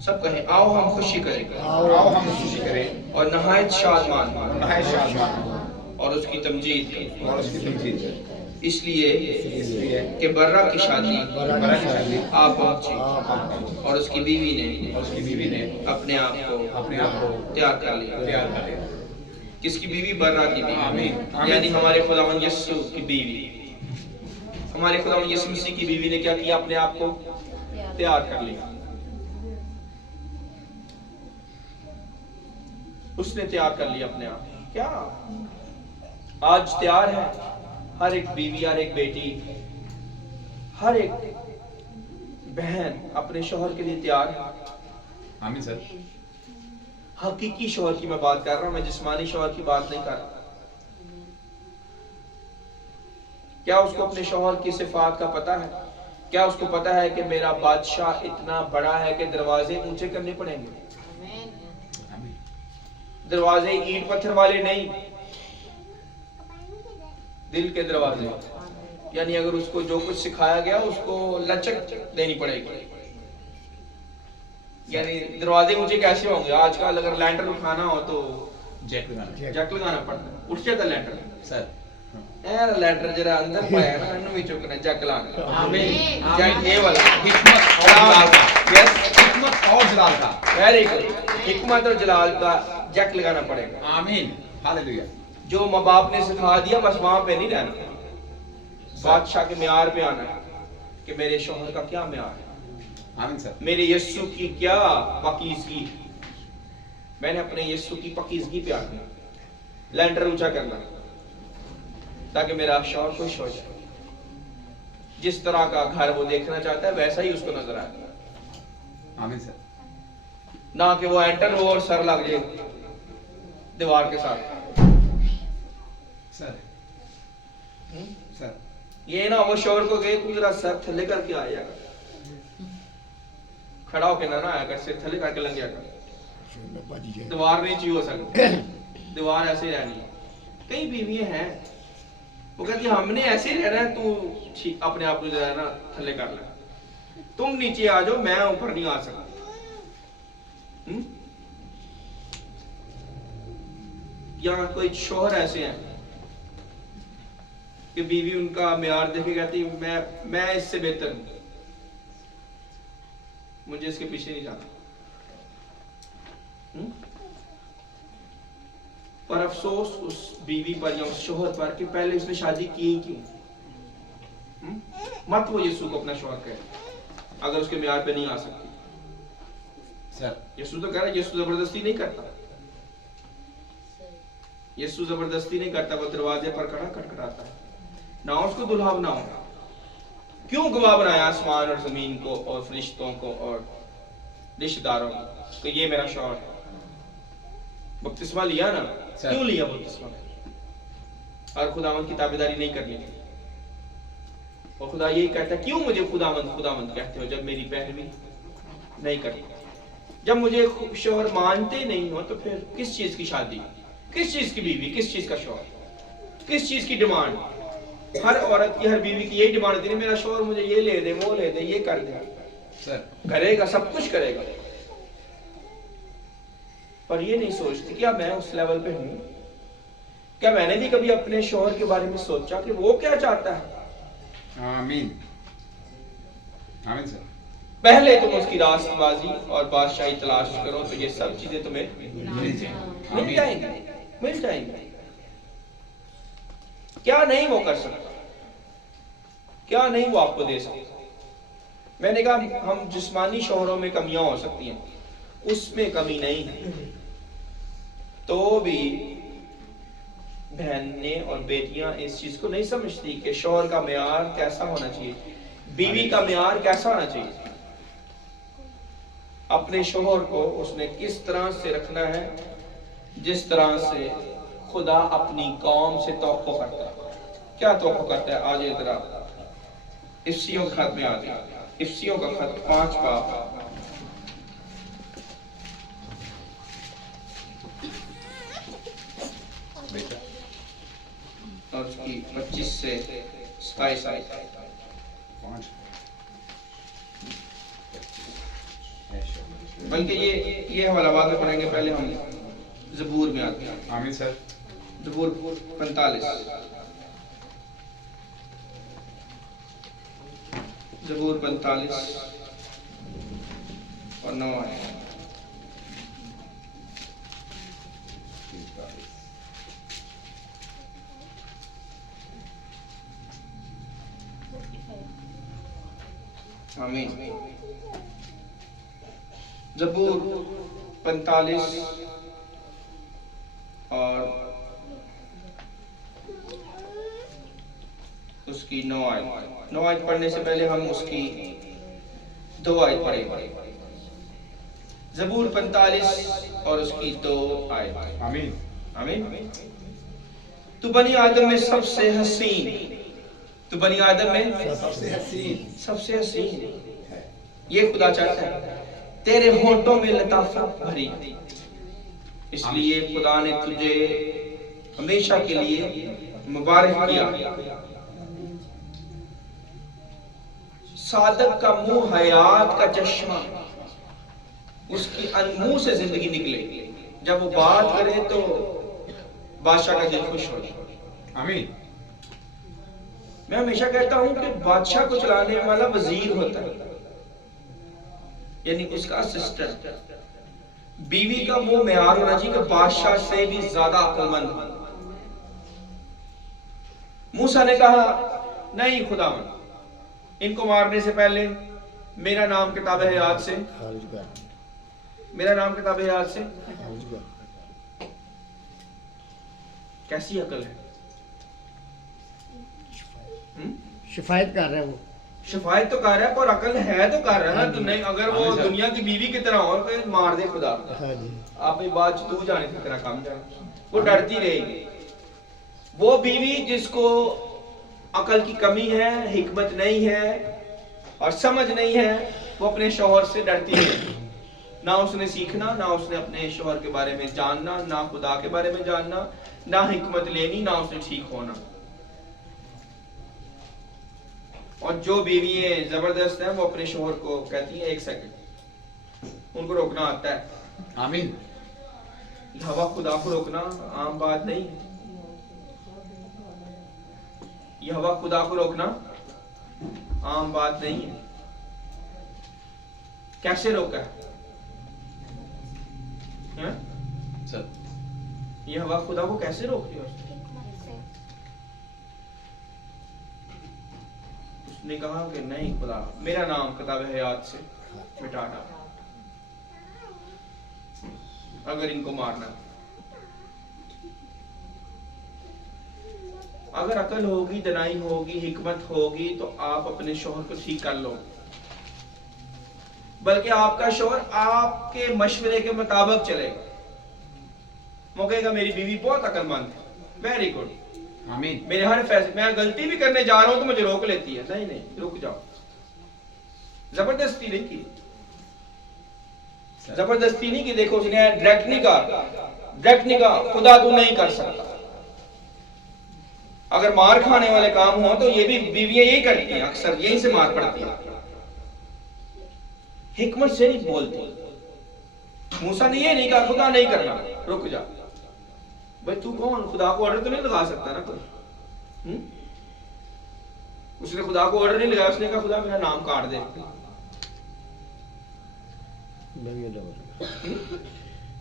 सब कहें, आओ हम खुशी करें आओ हम खुशी करें और नहायत शादमान हों नहायत शादमान और उसकी तमजीद करें, और उसकी तमजीद करें, इसलिए इसलिए कि बर्रा की शादी बर्रा की शादी आ पहुंची और उसकी बीवी ने अपने आप को तैयार कर लिया। तैयार कर लिया। किसकी बीवी? बर्रा की बीवी। आमीन। यानी हमारे खुदावंद यीशु की बीवी, हमारे खुदावंद यीशु मसीह की बीवी ने क्या किया? अपने आप को तैयार कर लिया। उसने तैयार कर लिया अपने आप। क्या आज तैयार है हर एक बीवी, हर एक बेटी, हर एक बहन अपने शौहर के लिए तैयार है? आमीन सर। हकीकी शौहर की मैं बात कर रहा हूं, मैं जिस्मानी शौहर की बात नहीं कर रहा। क्या उसको अपने शौहर की सिफात का पता है? क्या उसको पता है कि मेरा बादशाह इतना बड़ा है कि दरवाजे ऊंचे करने पड़ेंगे? दरवाजे ईंट पत्थर वाले नहीं, दिल के दरवाजे। यानी अगर उसको जो कुछ सिखाया गया उसको लचक देनी पड़ेगी। यानी दरवाजे ऊंचे कैसे होंगे? आजकल अगर लैंटर उठाना हो तो जैक लगाना पड़ता है, उठ जाता लैंटर सर। यार लैंटर जरा अंदर पाया ना, इन्हों भी चुकना जैक लाना। आमीन। जैक ये वाला हिकमत और जलाल का। यस, हिकमत और जलाल का। Very good. हिकमत और जलाल का जैक लगाना पड़ेगा। आमीन। हालेलुया। जो माँ बाप ने सिखा दिया बस वहां पे नहीं रहना, बादशाह के म्यार पे आना है कि मेरे शौहर का क्या म्यार है, आमीन सर। मेरे यीशु की क्या पाकीज़गी, मैंने अपने यीशु की पाकीज़गी पे आना, लैंडर ऊंचा करना ताकि मेरा शौहर खुश हो जाए। जिस तरह का घर वो देखना चाहता है वैसा ही उसको नजर आए। आमीन सर। ना कि वो एंटर हो और सर लग जाए दीवार के साथ। सर सर ये ना वो शौहर को कहे तू जरा सर थल्ले करके आएगा, खड़ा होके ना आया कर, सिर थले करके लग गया कर, बच गया। दीवार नहीं चाहिए हो सकती, दीवार ऐसे रहनी है। कई बीवियां हैं वो कहती हमने ऐसे ही रहना है, तू अपने आप को जो है ना थले कर ले, तुम नीचे आ जाओ, मैं ऊपर नहीं आ सकता। या कोई शोहर ऐसे हैं कि बीवी उनका म्यार देखे कहती मैं इससे बेहतर हूं, मुझे इसके पीछे नहीं जाना। पर अफसोस उस बीवी पर या उस शोहर पर कि पहले उसने शादी की ही क्यों। मत वो यीशु को अपना शोहर कहे अगर उसके म्यार पे नहीं आ सकती। सर यीशु तो कह रहा है, यीशु जबरदस्ती नहीं करता, यीशु जबरदस्ती नहीं करता, वो दरवाजे पर खड़ा खटखटाता है। ना उसको दुल्हा बनाओ, क्यों गवाह बनाया आसमान और जमीन को और फरिश्तों को और रिश्तेदारों को कि ये मेरा शौहर है। बपतिस्मा लिया ना, क्यों लिया बपतिस्मा, और खुदावंद की ताबेदारी नहीं करनी। और खुदा यही कहता है क्यों मुझे खुदावंद खुदावंद कहते हो जब मेरी पैरवी नहीं करती। जब मुझे शौहर मानते नहीं हो तो फिर किस चीज की शादी, किस चीज की बीवी, किस चीज का शौहर, किस चीज की डिमांड। हर औरत की, हर बीवी की यही डिमांड होती है, मेरा शौहर मुझे ये ले दे, वो ले दे, ये कर दे। सर करेगा, सब कुछ करेगा, पर ये नहीं सोचती क्या मैं उस लेवल पे हूं। क्या मैंने भी कभी अपने शौहर के बारे में सोचा कि वो क्या चाहता है। आमीन आमीन सर। पहले तुम उसकी रास्तबाजी और बादशाही तलाश करो तो ये सब चीजें तुम्हें मिल जाएंगी, मिल जाएंगी। क्या नहीं वो कर सकता, क्या नहीं वो आपको दे सकता। मैंने कहा हम जिस्मानी शौहरों में कमियां हो सकती हैं, उसमें कमी नहीं है। तो भी बहनें और बेटियां इस चीज को नहीं समझती कि शौहर का म्यार कैसा होना चाहिए, बीवी का म्यार कैसा होना चाहिए। अपने शौहर को उसने किस तरह से रखना है, जिस तरह से खुदा अपनी कौम से तौक़्क़ो करता है। क्या तौक़्क़ो करता है? आज इधर इफ्सियों के खत में आ गया, इफ्सियों का खत 5 बाब और उसकी 25 से 27 आयत। 5 बल्कि ये हवाला बाद में पढ़ेंगे, पहले हम ज़बूर में आते हैं। आमीन सर। ज़बूर 45, ज़बूर 45 और 9 आयत। आमीन। ज़बूर 45 और उसकी 9 आयत। 9 आयत पढ़ने से पहले हम उसकी 2 आयत पढ़ेंगे। ज़बूर 45 और उसकी 2 आयत। आमीन आमीन। तू बनी आदम में सबसे हसीन, तू बनी आदम में सबसे हसीन ये खुदा चाहता है। तेरे होठों में लताफत भरी, इसलिए खुदा ने तुझे हमेशा के लिए मुबारक किया। सादक का मुंह हयात का चश्मा, उसकी मुंह से जिंदगी निकले। जब वो बात करे तो बादशाह का दिल खुश हो जाए। आमीन। मैं हमेशा कहता हूं कि बादशाह को चलाने वाला वजीर होता है, यानी उसका असिस्टेंट। बीवी का वो मेयार होना चाहिए कि बादशाह से भी ज्यादा अक्लमंद हो। मूसा ने कहा नहीं खुदा, इनको मारने से पहले मेरा नाम किताब हयात से, मेरा नाम किताब हयात से। कैसी अकल है? शिफायत कर रहा है वो, शिफायत तो कर रहा है, पर अकल है तो कर रहा है ना। तो नहीं, अगर वो दुनिया की बीवी की तरह हो तो मार दे खुदा। हाँ जी। आप ये बात तू जाने की तरह काम जाए, वो डरती रहेगी। वो बीवी जिसको अकल की कमी है, हिकमत नहीं है और समझ नहीं है, वो अपने शौहर से डरती है। ना उसने सीखना, ना उसने अपने शौहर के बारे में जानना, ना खुदा के बारे में जानना, ना हिकमत लेनी, ना उसने ठीक होना। और जो बीवियां जबरदस्त हैं वो अपने शौहर को कहती हैं 1 सेकंड, उनको रोकना आता है। आमीन। हवा खुदा को रोकना आम बात नहीं है। ये हवा खुदा को रोकना आम बात नहीं है। कैसे रोका है? सर, ये हवा खुदा को कैसे रोक दिया उसने? उसने कहा कि नहीं खुदा, मेरा नाम किताब हयात से मिटा डाल अगर इनको मारना। अगर अकल होगी, दनाई होगी, हिकमत होगी तो आप अपने शौहर को ठीक कर लो, बल्कि आपका शौहर आपके मशवरे के मुताबिक चलेगा। वो कहेगा मेरी बीवी बहुत अकलमंद है, वेरी गुड, आमीन। मेरे हर फैसले, मैं गलती भी करने जा रहा हूं तो मुझे रोक लेती है। नहीं नहीं, रुक जाओ। जबरदस्ती नहीं की, जबरदस्ती नहीं की। देखो उसने डायरेक्ट नहीं कहा खुदा तू नहीं कर सकता। अगर मार खाने वाले काम हो तो ये भी बीवियां यही करती हैं, अक्सर यहीं से मार पड़ती है। हिकमत से नहीं बोलती। मूसा ने ये नहीं कहा खुदा नहीं करना, रुक जा। भाई तू कौन, खुदा को ऑर्डर तो नहीं लगा सकता ना कोई। उसने खुदा को ऑर्डर नहीं लगाया, उसने कहा खुदा मेरा नाम काट दे।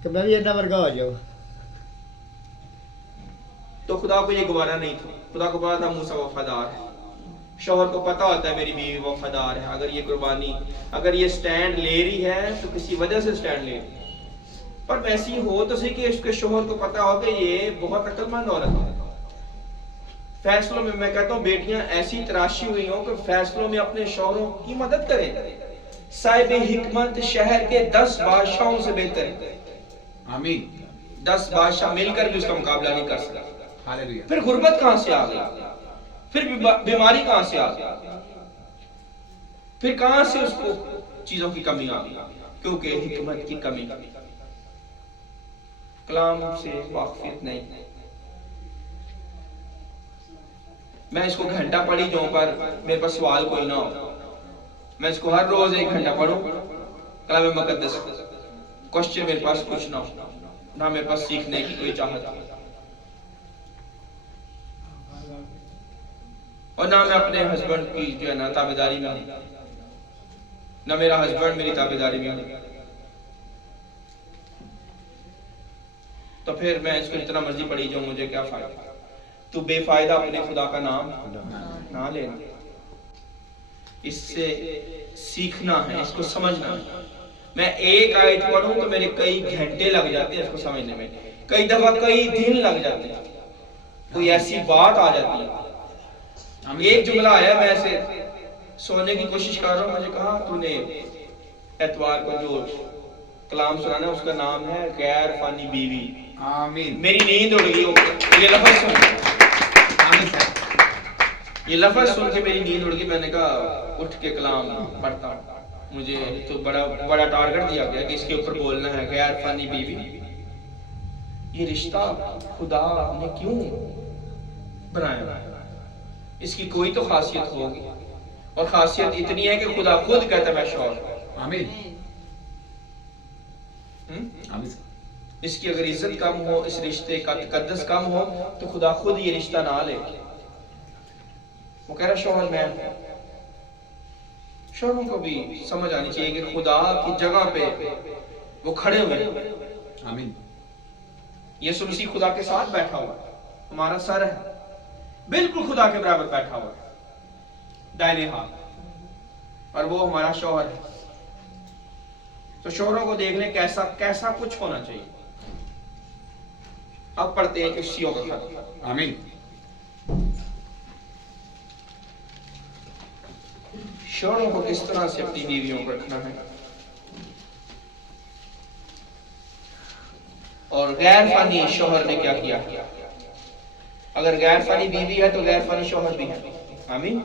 तो मैं भी इतना वर्गा हो जाऊं। तो खुदा को ये गवारा नहीं था। खुदा को पता था मूसा वफादार है, शौहर को पता होता है मेरी बीवी वफादार है। अगर ये कुर्बानी, अगर ये स्टैंड ले रही है तो किसी वजह से स्टैंड ले रही है। पर वैसी हो तो सही कि इसके शौहर को पता हो कि ये बहुत अक्लमंद औरत है। फैसलों में मैं कहता हूँ बेटियां ऐसी तराशी हुई हो कि फैसलों में अपने शौहरों की मदद करें। साहिब हिकमत शहर के 10 बादशाहों से बेहतर है। आमीन। 10 बादशाह मिलकर भी उसका मुकाबला नहीं कर सकते। हालेलुया। फिर गुर्बत कहां से आ गई, फिर बीमारी कहां से आ गई, फिर कहां से उसको चीजों की कमी आ गई? क्योंकि हिकमत की कमी, कलाम से वाकफियत नहीं। मैं इसको घंटा पढ़ी जाऊं पर मेरे पास सवाल कोई ना हो। मैं इसको हर रोज 1 घंटा पढ़ूं, कलाम मुकद्दस, क्वेश्चन मेरे पास कुछ ना हो, ना मेरे पास सीखने की कोई चाहत और ना मैं अपने हस्बैंड की जो है ना ताबेदारी में हूं, ना मेरा हस्बैंड मेरी ताबेदारी में हूं। तो फिर मैं इसको जितना मर्जी पढ़ी जाऊं, मुझे क्या फायदा? तू बेफायदा अपने खुदा का नाम ना लेना। इससे सीखना है, इसको समझना है। मैं एक आयत पढ़ूं तो मेरे कई घंटे लग जाते हैं इसको समझने में, कई दफा कई दिन लग जाते हैं। कोई ऐसी बात आ जाती है, एक जुमला आया, मैं ऐसे सोने की कोशिश कर रहा हूं, मुझे कहा तूने एतवार को जो कलाम सुनाना उसका नाम है गैर फानी बीवी। आमीन। मेरी नींद उड़ गई। ये लफ्ज सुन, ये लफ्ज सुन के मेरी नींद उड़ गई। मैंने कहा उठ के कलाम पढ़ता हूं। मुझे तो बड़ा टारगेट दिया गया कि इसके ऊपर बोलना है गैर फानी बीवी। ये रिश्ता खुदा ने क्यों बनाया? इसकी कोई तो खासियत होगी, और खासियत इतनी है कि खुदा खुद कहता है मैं शौहर। आमीन। आमीन। इसकी अगर इज्जत कम हो, इस रिश्ते का तकद्दस कम हो, तो खुदा खुद ये रिश्ता ना ले। वो कह रहा शौहर मैं। शौहरों को भी समझ आनी चाहिए कि खुदा की जगह पे वो खड़े हुए। आमीन। यीशु मसीह खुदा के साथ बैठा हुआ, हमारा सर है, बिल्कुल खुदा के बराबर बैठा हुआ है दाहिने हाथ, और वो हमारा शौहर है। तो शौहरों को देख लें कैसा कुछ होना चाहिए। अब पढ़ते हैं इफ्सियों का खत। आमीन। शौहरों को किस तरह से अपनी बीवियों को रखना है, और गैर फानी शौहर ने क्या किया। अगर गैर फानी बीवी है तो गैर फानी शौहर भी है। आमीन।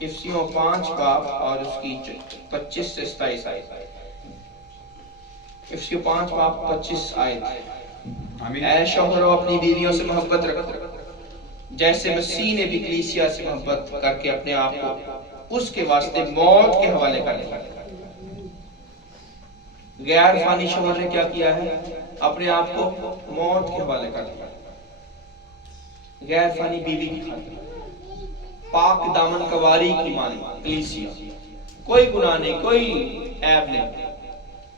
इफ्सियों 5 बाब और उसकी 25 से 27 आयत। इफ्सियों 5 बाब 25 आयत। आमीन। ऐ शौहरों अपनी बीवियों से मोहब्बत रखो जैसे मसीह ने भी कलीसिया से मोहब्बत करके अपने आप को उसके वास्ते मौत के हवाले कर दिया। गैर फानी शौहर ने क्या किया है? अपने आप को मौत के हवाले कर दिया गैर फानी बीवी की खातिर। पाक दामन कवारी की मानी कलीसिया, कोई गुनाह नहीं, कोई ऐब नहीं,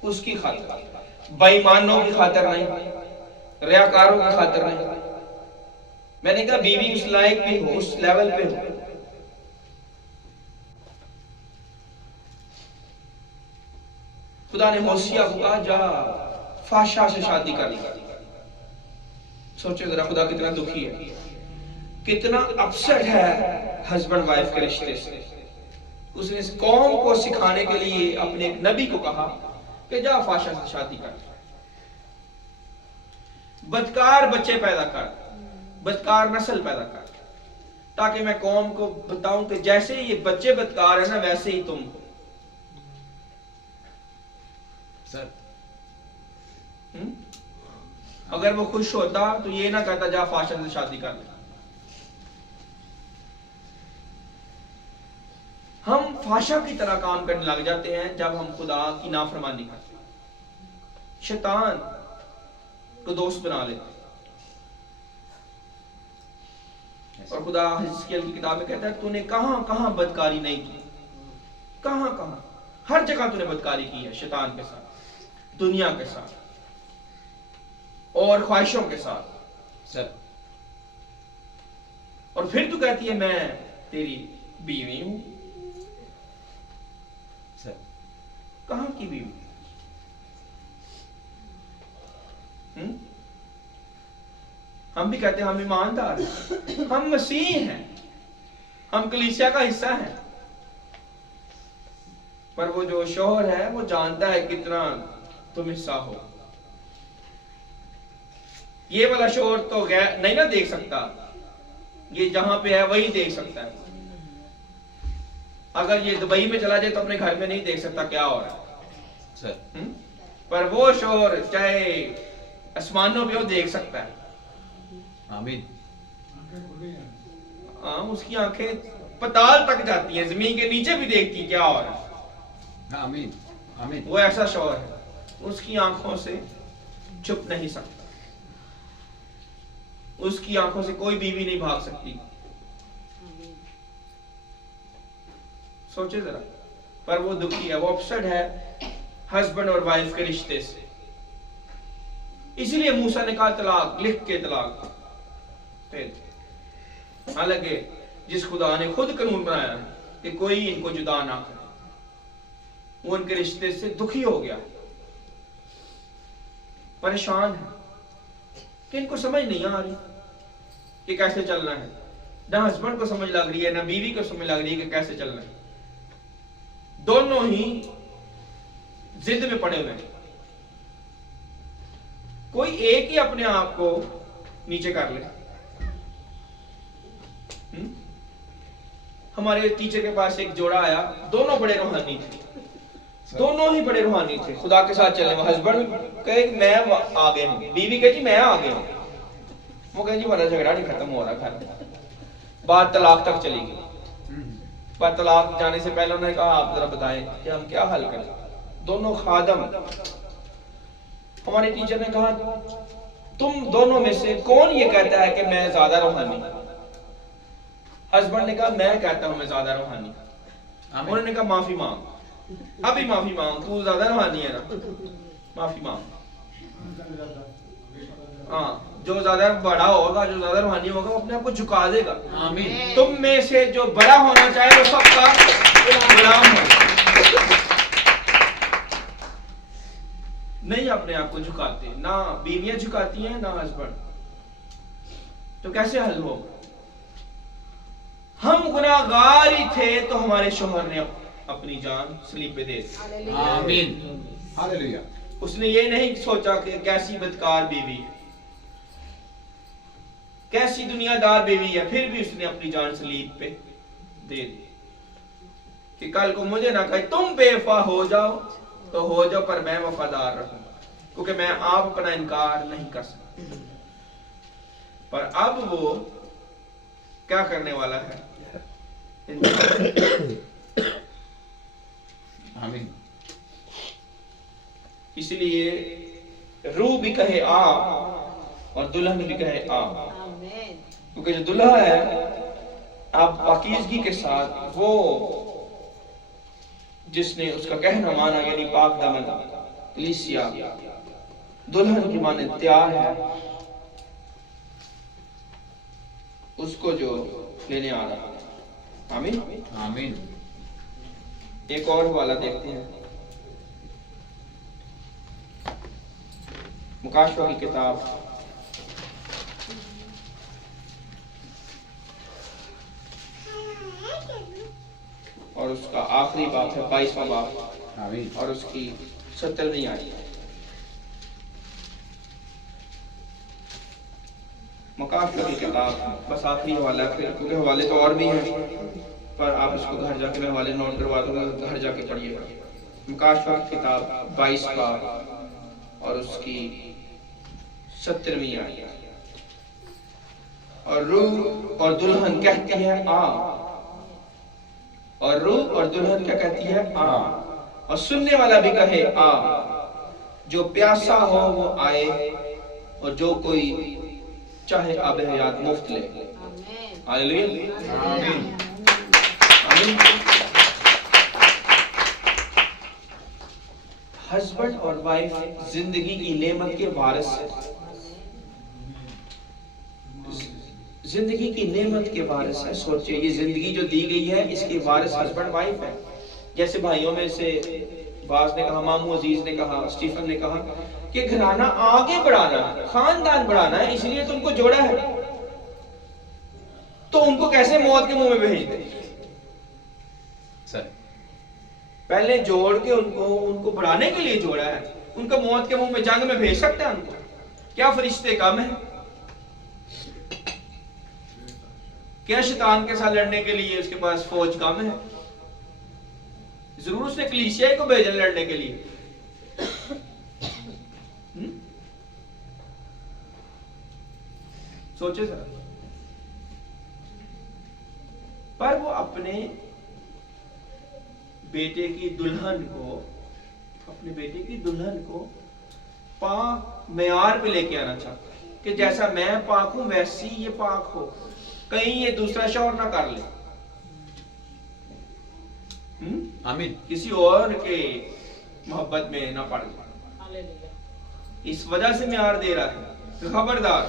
उसकी खातिर, बेईमानों की खातिर नहीं, रियाकारों की खातिर नहीं। मैंने कहा बीवी उस लायक भी हो, उस लेवल पे हो। खुदा ने होशिया को कहा जा फाशा से शादी कर ली। सोचो जरा खुदा कितना दुखी है, कितना अपसेट है हस्बैंड वाइफ के रिश्ते से। उसने इस कौम को सिखाने के लिए अपने एक नबी को कहा कि जा फाशा से शादी कर, बदकार बच्चे पैदा कर, बदकार नस्ल पैदा कर, ताकि मैं कौम को बताऊं कि जैसे ये बच्चे बदकार है ना, वैसे ही तुम सर। अगर वो खुश होता तो ये ना कहता जा फाशा से शादी कर ले। हम फाशा की तरह काम करने लग जाते हैं जब हम खुदा की नाफरमानी करते हैं, शैतान को दोस्त बना लेते हैं। और खुदा हिजकिय्याह की किताब में कहता है तूने कहां कहां बदकारी नहीं की, कहां कहां, हर जगह तूने बदकारी की है, शैतान के साथ, दुनिया के साथ और ख्वाहिशों के साथ सर। और फिर तू कहती है मैं तेरी बीवी हूं। सर। कहां की बीवी? हम भी कहते हैं हम ईमानदार हैं, हम मसीह हैं, हम कलीसिया का हिस्सा हैं, पर वो जो शौहर है वो जानता है कितना तुम हिस्सा हो। ये वाला शौहर तो नहीं ना देख सकता, ये जहां पे है वही देख सकता है। अगर ये दुबई में चला जाए तो अपने घर में नहीं देख सकता क्या हो रहा है सर। पर वो शौहर चाहे आसमानों पे वो देख सकता है। आमीन। हाँ, उसकी आंखें पताल तक जाती हैं, जमीन के नीचे भी देखती क्या हो रहा है। आमीन। आमीन। वो ऐसा शौहर है, उसकी आंखों से छुप नहीं सकता, उसकी आंखों से कोई बीवी नहीं भाग सकती। सोचे जरा। पर वो दुखी है, वो अपसेट है हस्बैंड और वाइफ के रिश्ते से। इसीलिए मूसा ने कहा तलाक, लिख के तलाक। हालांकि जिस खुदा ने खुद कानून बनाया है कि कोई इनको जुदा ना करे, वो उनके रिश्ते से दुखी हो गया, परेशान है कि इनको समझ नहीं आ रही कि कैसे चलना है। ना हस्बैंड को समझ लग रही है, ना बीवी को समझ लग रही है कि कैसे चलना है। दोनों ही जिद में पड़े हुए हैं। कोई एक ही अपने आप को नीचे कर ले। हमारे टीचर के पास एक जोड़ा आया, दोनों बड़े रूहानी थे, दोनों ही बड़े रूहानी थे, खुदा के साथ चलने। हस्बैंड कहे मैं आ गया हूं, बीवी कहे जी मैं आ गया हूं। वो कहे जी हमारा झगड़ा नहीं खत्म हो रहा घर, बात तलाक तक चली गई। पर तलाक जाने से पहले उन्होंने कहा आप जरा बताएं कि हम क्या हल करें। दोनों खादम। हमारे टीचर ने कहा तुम दोनों में से कौन ये कहता है कि मैं ज्यादा रूहानी? हस्बैंड ने कहा मैं कहता हूं मैं ज्यादा रूहानी। उन्होंने कहा माफी मांग, अभी माफी मांग, तू ज्यादा रूहानी है ना, माफी मांग। हाँ, जो ज्यादा बड़ा होगा, जो ज्यादा रूहानी होगा, वो अपने आप को झुका देगा। आमीन। तुम में से जो बड़ा होना चाहे वो सबका गुलाम हो, नहीं अपने आप को झुकाते, ना बीवियां झुकाती हैं ना हस्बैंड। तो कैसे हल होगा? हम गुनाहगार ही थे तो हमारे शौहर ने अपनी जान सलीब पे दे दी। आमीन। हालेलुया। उसने ये नहीं सोचा कि कैसी बदकार बीवी है, कैसी दुनियादार बीवी है, फिर भी उसने अपनी जान सलीब पे दे दी। कि कल को मुझे ना कहे तुम बेवफा हो जाओ, तो हो जाओ, पर मैं वफादार रहूंगा, क्योंकि मैं आप अपना इनकार नहीं कर सकता। पर अब वो क्या करने वाला है? आमीन। इसलिए रूह भी कहे आ और दुल्हन भी कहे आ, आमीन। क्योंकि जो दुल्हा है आप पाकीज़गी के साथ, वो जिसने उसका कहना माना, यानी पाक दामन कलीसिया दुल्हन की माने तैयार है, उसको जो लेने आ रहा है। आमीन आमीन। एक और हवाला देखते हैं, मुकाशवा की किताब और उसका आखिरी बाप है 22वां बाप आमीन। और उसकी 70वीं आयत। मुकाशवा की किताब बस आखिरी हवाला है, फिर क्योंकि हवाले तो और भी हैं, पर आप इसको घर जाके मैं हवाले नोट करवा दूंगा, घर जाके पढ़िएगा। मुकाशवा की किताब 22 बाब और उसकी 70वीं आयत। और रूह और दुल्हन कहती है आ, और रूह और दुल्हन क्या कहती है? आ। और सुनने वाला भी कहे आ, जो प्यासा हो वो आए, और जो कोई चाहे आब हयात मुफ्त ले। आमीन। हालेलुया। आमीन। आमीन। हस्बैंड और वाइफ जिंदगी की नेमत के वारिस है, जिंदगी की नेमत के वारिस है। सोचिए, ये जिंदगी जो दी गई है इसके वारिस हस्बैंड वाइफ है। जैसे भाइयों में से बास ने कहा, मामू अजीज ने कहा, स्टीफन ने कहा कि घराना आगे बढ़ाना है, खानदान बढ़ाना है, इसलिए तुमको जोड़ा है, तो उनको कैसे मौत के मुंह में भेज दे? सर पहले जोड़ के उनको बढ़ाने के लिए जोड़ा है, उनको मौत के मुंह में जंग में भेज सकते हैं? उनको क्या फरिश्ते कम है? क्या शैतान के साथ लड़ने के लिए उसके पास फौज कम है? जरूर उसने कलीसिया को भेजा लड़ने के लिए। सोचे जरा। पर वो अपने बेटे की दुल्हन को पाक मेयार पे लेके आना चाहता है कि जैसा मैं पाक हूं वैसी ये पाक हो, कहीं ये दूसरा शौहर ना कर ले, आमीन। किसी और के मोहब्बत में ना पड़ जाए। हालेलुया। इस वजह से मेयार दे रहा है कि खबरदार,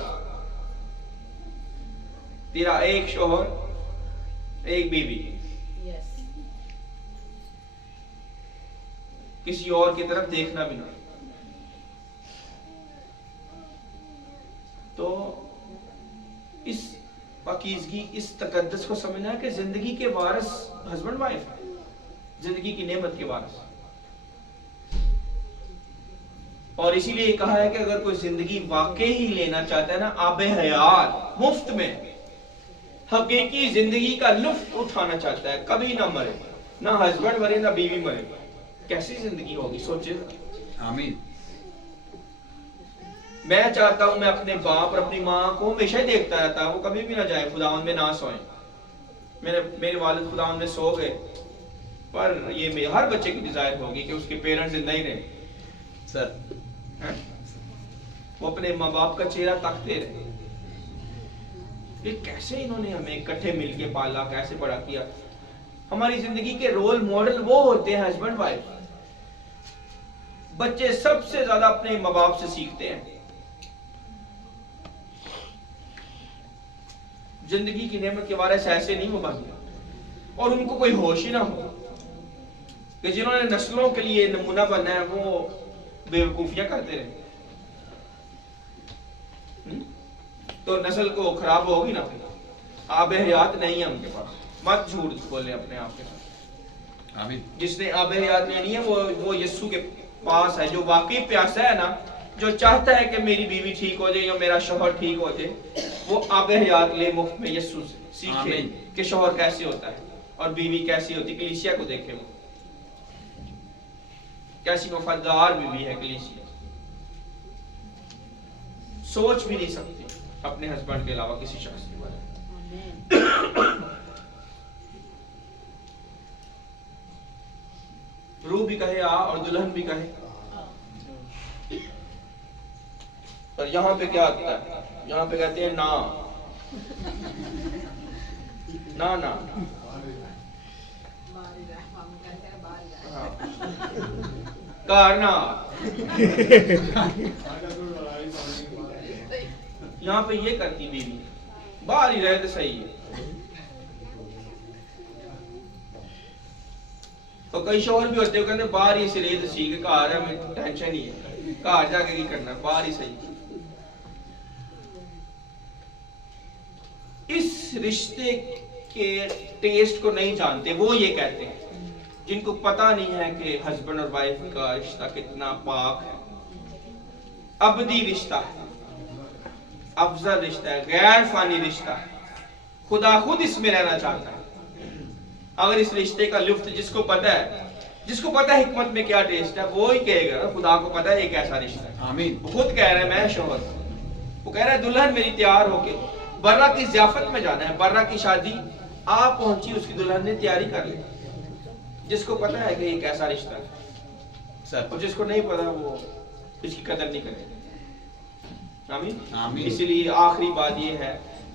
तेरा एक शौहर एक बीवी, यस। किसी और की तरफ देखना भी ना। तो इस पाकीज़गी, इस तकद्दस को समझना है कि जिंदगी के वारिस हस्बैंड वाइफ है, जिंदगी की नेमत के वारिस। और इसीलिए कहा है कि अगर कोई जिंदगी वाकई ही लेना चाहता है ना, आबे हयात मुफ्त में हकीकी जिंदगी का लुत्फ उठाना चाहता है, कभी ना मरे, ना हस्बैंड मरे ना बीवी मरे, कैसी जिंदगी होगी? सोचे। आमीन। मैं चाहता हूं मैं अपने बाप और अपनी माँ को हमेशा ही देखता रहता, वो कभी भी ना जाए खुदावन में ना सोए। मेरे वालिद खुदावन में सो गए, पर ये हर बच्चे की डिजायर होगी कि उसके पेरेंट्स जिंदा ही रहे सर, वो अपने माँ बाप का चेहरा तकते रहे। ये कैसे इन्होंने हमें इकट्ठे मिलके पाला, कैसे बड़ा किया। हमारी जिंदगी के रोल मॉडल वो होते हैं हस्बैंड वाइफ। बच्चे सबसे ज्यादा अपने माँ बाप से सीखते हैं। जिंदगी की नेमत के बारे में ऐसे नहीं वो बन, और उनको कोई होश ही ना हो कि जिन्होंने नस्लों के लिए नमूना बना है वो बेवकूफियां करते रहे, तो नस्ल को खराब होगी ना। आबे हयात नहीं है उनके पास, मत झूठ बोले अपने आप के साथ। आमीन। जिसने आबे हयात लेनी है वो यीशु के पास है, जो वाकई प्यासा है ना, जो चाहता है कि मेरी बीवी ठीक हो जाए या मेरा शौहर ठीक हो जाए, वो आबे हयात ले मुफ्त में यीशु से सीखे कि शौहर कैसे होता है और बीवी कैसी होती, कलीसिया को देखे वो कैसी वफादार बीवी है कलीसिया, सोच भी नहीं सकती अपने हस्बैंड के अलावा किसी शख्स के बारे में। रूह भी कहे आ और दुल्हन भी कहे। पर यहाँ पे क्या आता है, यहाँ पे कहते हैं ना ना ना, कारना यहाँ पे ये करती बीवी, बाहर ही रहे तो सही है। तो कई शोहर भी होते हैं कहते बाहर ही सिरे तो सी के घर है, हमें टेंशन ही है, घर जाके की करना, बाहर ही सही। इस रिश्ते के टेस्ट को नहीं जानते वो ये कहते हैं, जिनको पता नहीं है कि हस्बैंड और वाइफ का रिश्ता कितना पाक है, अबदी रिश्ता है, अफजल रिश्ता है, गैर फानी रिश्ता है, खुदा खुद इसमें रहना चाहता है। अगर इस रिश्ते का लुफ्त जिसको पता है हिकमत में क्या टेस्ट है, वो ही कहेगा ना खुदा को पता है ये कैसा रिश्ता है। आमीन। वो खुद कह रहा है मैं शोहर, वो कह रहा है दुल्हन मेरी तैयार होके बर्रा की ज़ियाफत में जाना है, बर्रा की शादी आप पहुंची, उसकी दुल्हन ने तैयारी कर ली। जिसको पता है कि ये कैसा रिश्ता है सर, और जिसको नहीं पता वो इसकी कदर नहीं करेगा। आमीन आमीन। इसलिए आखिरी बात ये है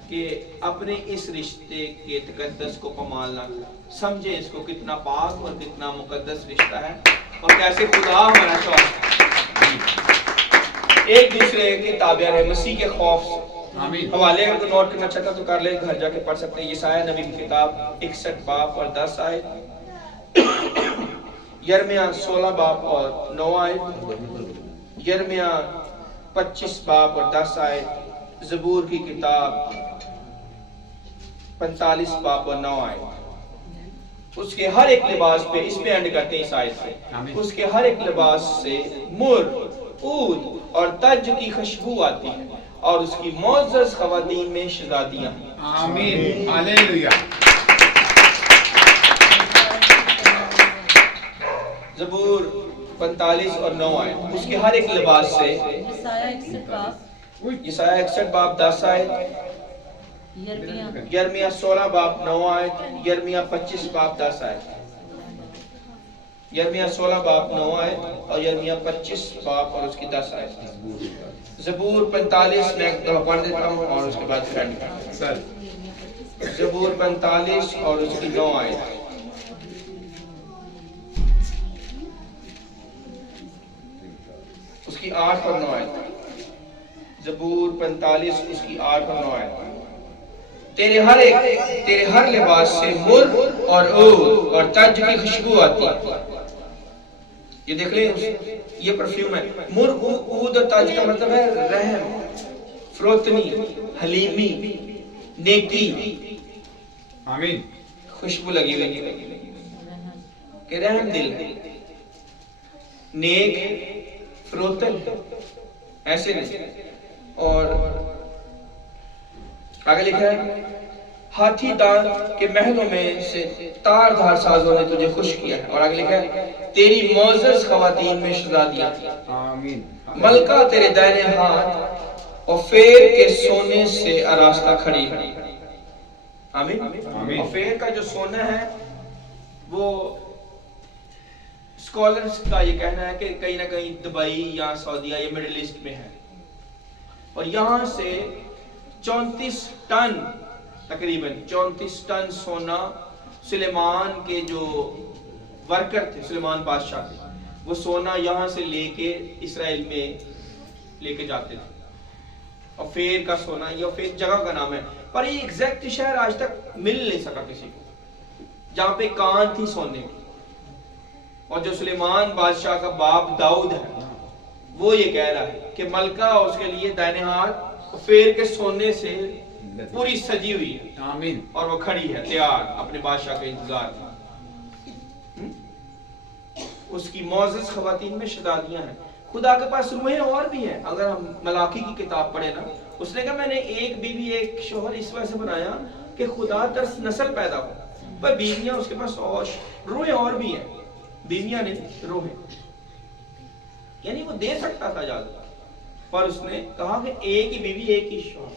कि अपने इस रिश्ते के तकद्दस को पमालना, समझे इसको कितना पाक और कितना मुकद्दस रिश्ता है और कैसे खुदा हमारा शौक एक दूसरे के ताबे रहे मसीह के खौफ से। आमीन। हवाले अगर नोट करना चाहता तो कर ले, घर जाके पढ़ सकते हैं। यशायाह नबी की किताब 61 बाब और 10 आयत, यिर्मयाह 16 बाब और 9 आयत, यिर्मयाह 25 बाब और 10 आयत, ज़बूर की किताब 45 बाब और 9 आयत। उसके हर एक लिबास पे, इस पे एंड करते हैं इस आयत से, उसके हर एक लिबास से मुर, ऊद और तज की खुशबू आती है और उसकी मोअज़्ज़ज़ ख़वातीन में शहज़ादियां हैं। आमीन। हालेलुया। ज़बूर 45 और 9 आयत, उसके हर एक लिबास से, यशायाह 61 बाब 10 आयत, यिर्मयाह 16 बाब 9 आयत, यिर्मयाह 25 बाब 10 आयत, यिर्मयाह 16 बाब 9 आयत और यिर्मयाह 25 बाब और उसकी 10 आयत। ज़बूर 45 में पढ़ देता हूँ और उसके बाद फिर एंड करते हैं। सर, ज़बूर 45 और उसकी 9 आयत, उसकी 8 और 9 आयत। ज़बूर 45 उसकी 8 और 9 आयत। तेरे हर लिबास से मुर और ऊद और तज की खुशबू आती है। ये देख ले, ये परफ्यूम है। मुर, ऊद और तज का मतलब है रहम, फरोतनी, हलीमी, नेकी। आमीन। खुशबू लगी हुई है कि रहम दिल है, नेक, फरोतन, ऐसे नहीं। और आगे लिखा है, हाथी दान के महलों में से तारधार साजों ने तुझे खुश किया है। और आगे लिखा है, तेरी मोअज़्ज़ज़ ख़वातीन में शहज़ादियां। आमीन। मलका तेरे दाहिने हाथ और फेर के सोने से आरास्ता खड़ी है। आमीन। आमीन। और फेर का जो सोना है वो स्कॉलर्स का ये कहना है कि कहीं ना कहीं दुबई या सऊदीया या मिडिल ईस्ट में है। और यहाँ से 34 टन, तकरीबन 34 टन सोना सुलेमान के जो वर्कर थे, सुलेमान बादशाह के, वो सोना यहाँ से लेके इस्राएल में लेके जाते थे। और फेर का सोना, यह फेर जगह का नाम है, पर ये एग्जैक्ट शहर आज तक मिल नहीं सका किसी को जहाँ पे कान थी सोने की। और जो सुलेमान बादशाह का बाप दाऊद है वो ये कह रहा है कि मलका उसके लिए दाहिने हाथ फेर के सोने से पूरी सजी हुई है। आमीन। और वो खड़ी है तैयार अपने बादशाह के इंतजार में। उसकी मोअज़्ज़ज़ ख़वातीन में शहज़ादियां हैं। खुदा के पास रूहें और भी हैं। अगर हम मलाकी की किताब पढ़े ना, उसने कहा मैंने एक बीवी एक शोहर इस वजह से बनाया कि खुदा तरस नस्ल पैदा हो। पर बीवियां उसके पास और रोहे और भी हैं, बीवियां नहीं रोहे, यानी वो दे सकता था ज्यादा, पर उसने कहा कि एक ही बीवी एक ही शौहर।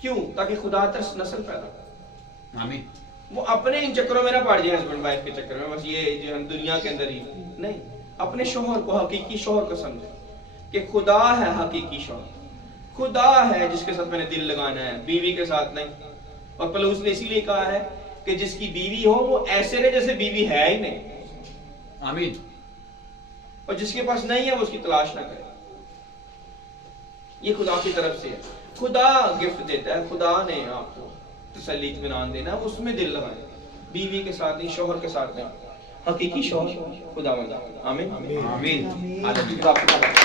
क्यों? ताकि खुदा तरस नस्ल पैदा करे। आमीन। वो अपने इन चक्करों में ना पड़ जाए, हस्बैंड वाइफ के चक्कर में, बस ये जो हम दुनिया के अंदर ही नहीं, अपने शौहर को हकीकी शौहर को समझे कि खुदा है हकीकी शौहर, खुदा है जिसके साथ मैंने दिल लगाना है, बीवी के साथ नहीं। और पलूस ने इसीलिए कहा है कि जिसकी बीवी हो वो ऐसे रहे जैसे बीवी है ही नहीं, आमीन। और जिसके पास नहीं है वो उसकी तलाश ना करे। ये खुदा की तरफ से है, खुदा गिफ्ट देता है, खुदा ने आपको तसल्ली इत्मीनान देना, उसमें दिल लगाए, बीवी के साथ नहीं, शौहर के साथ नहीं, हकीकी शौहर खुदा। आमीन। आमीन। हालेलुया। खुदा आपको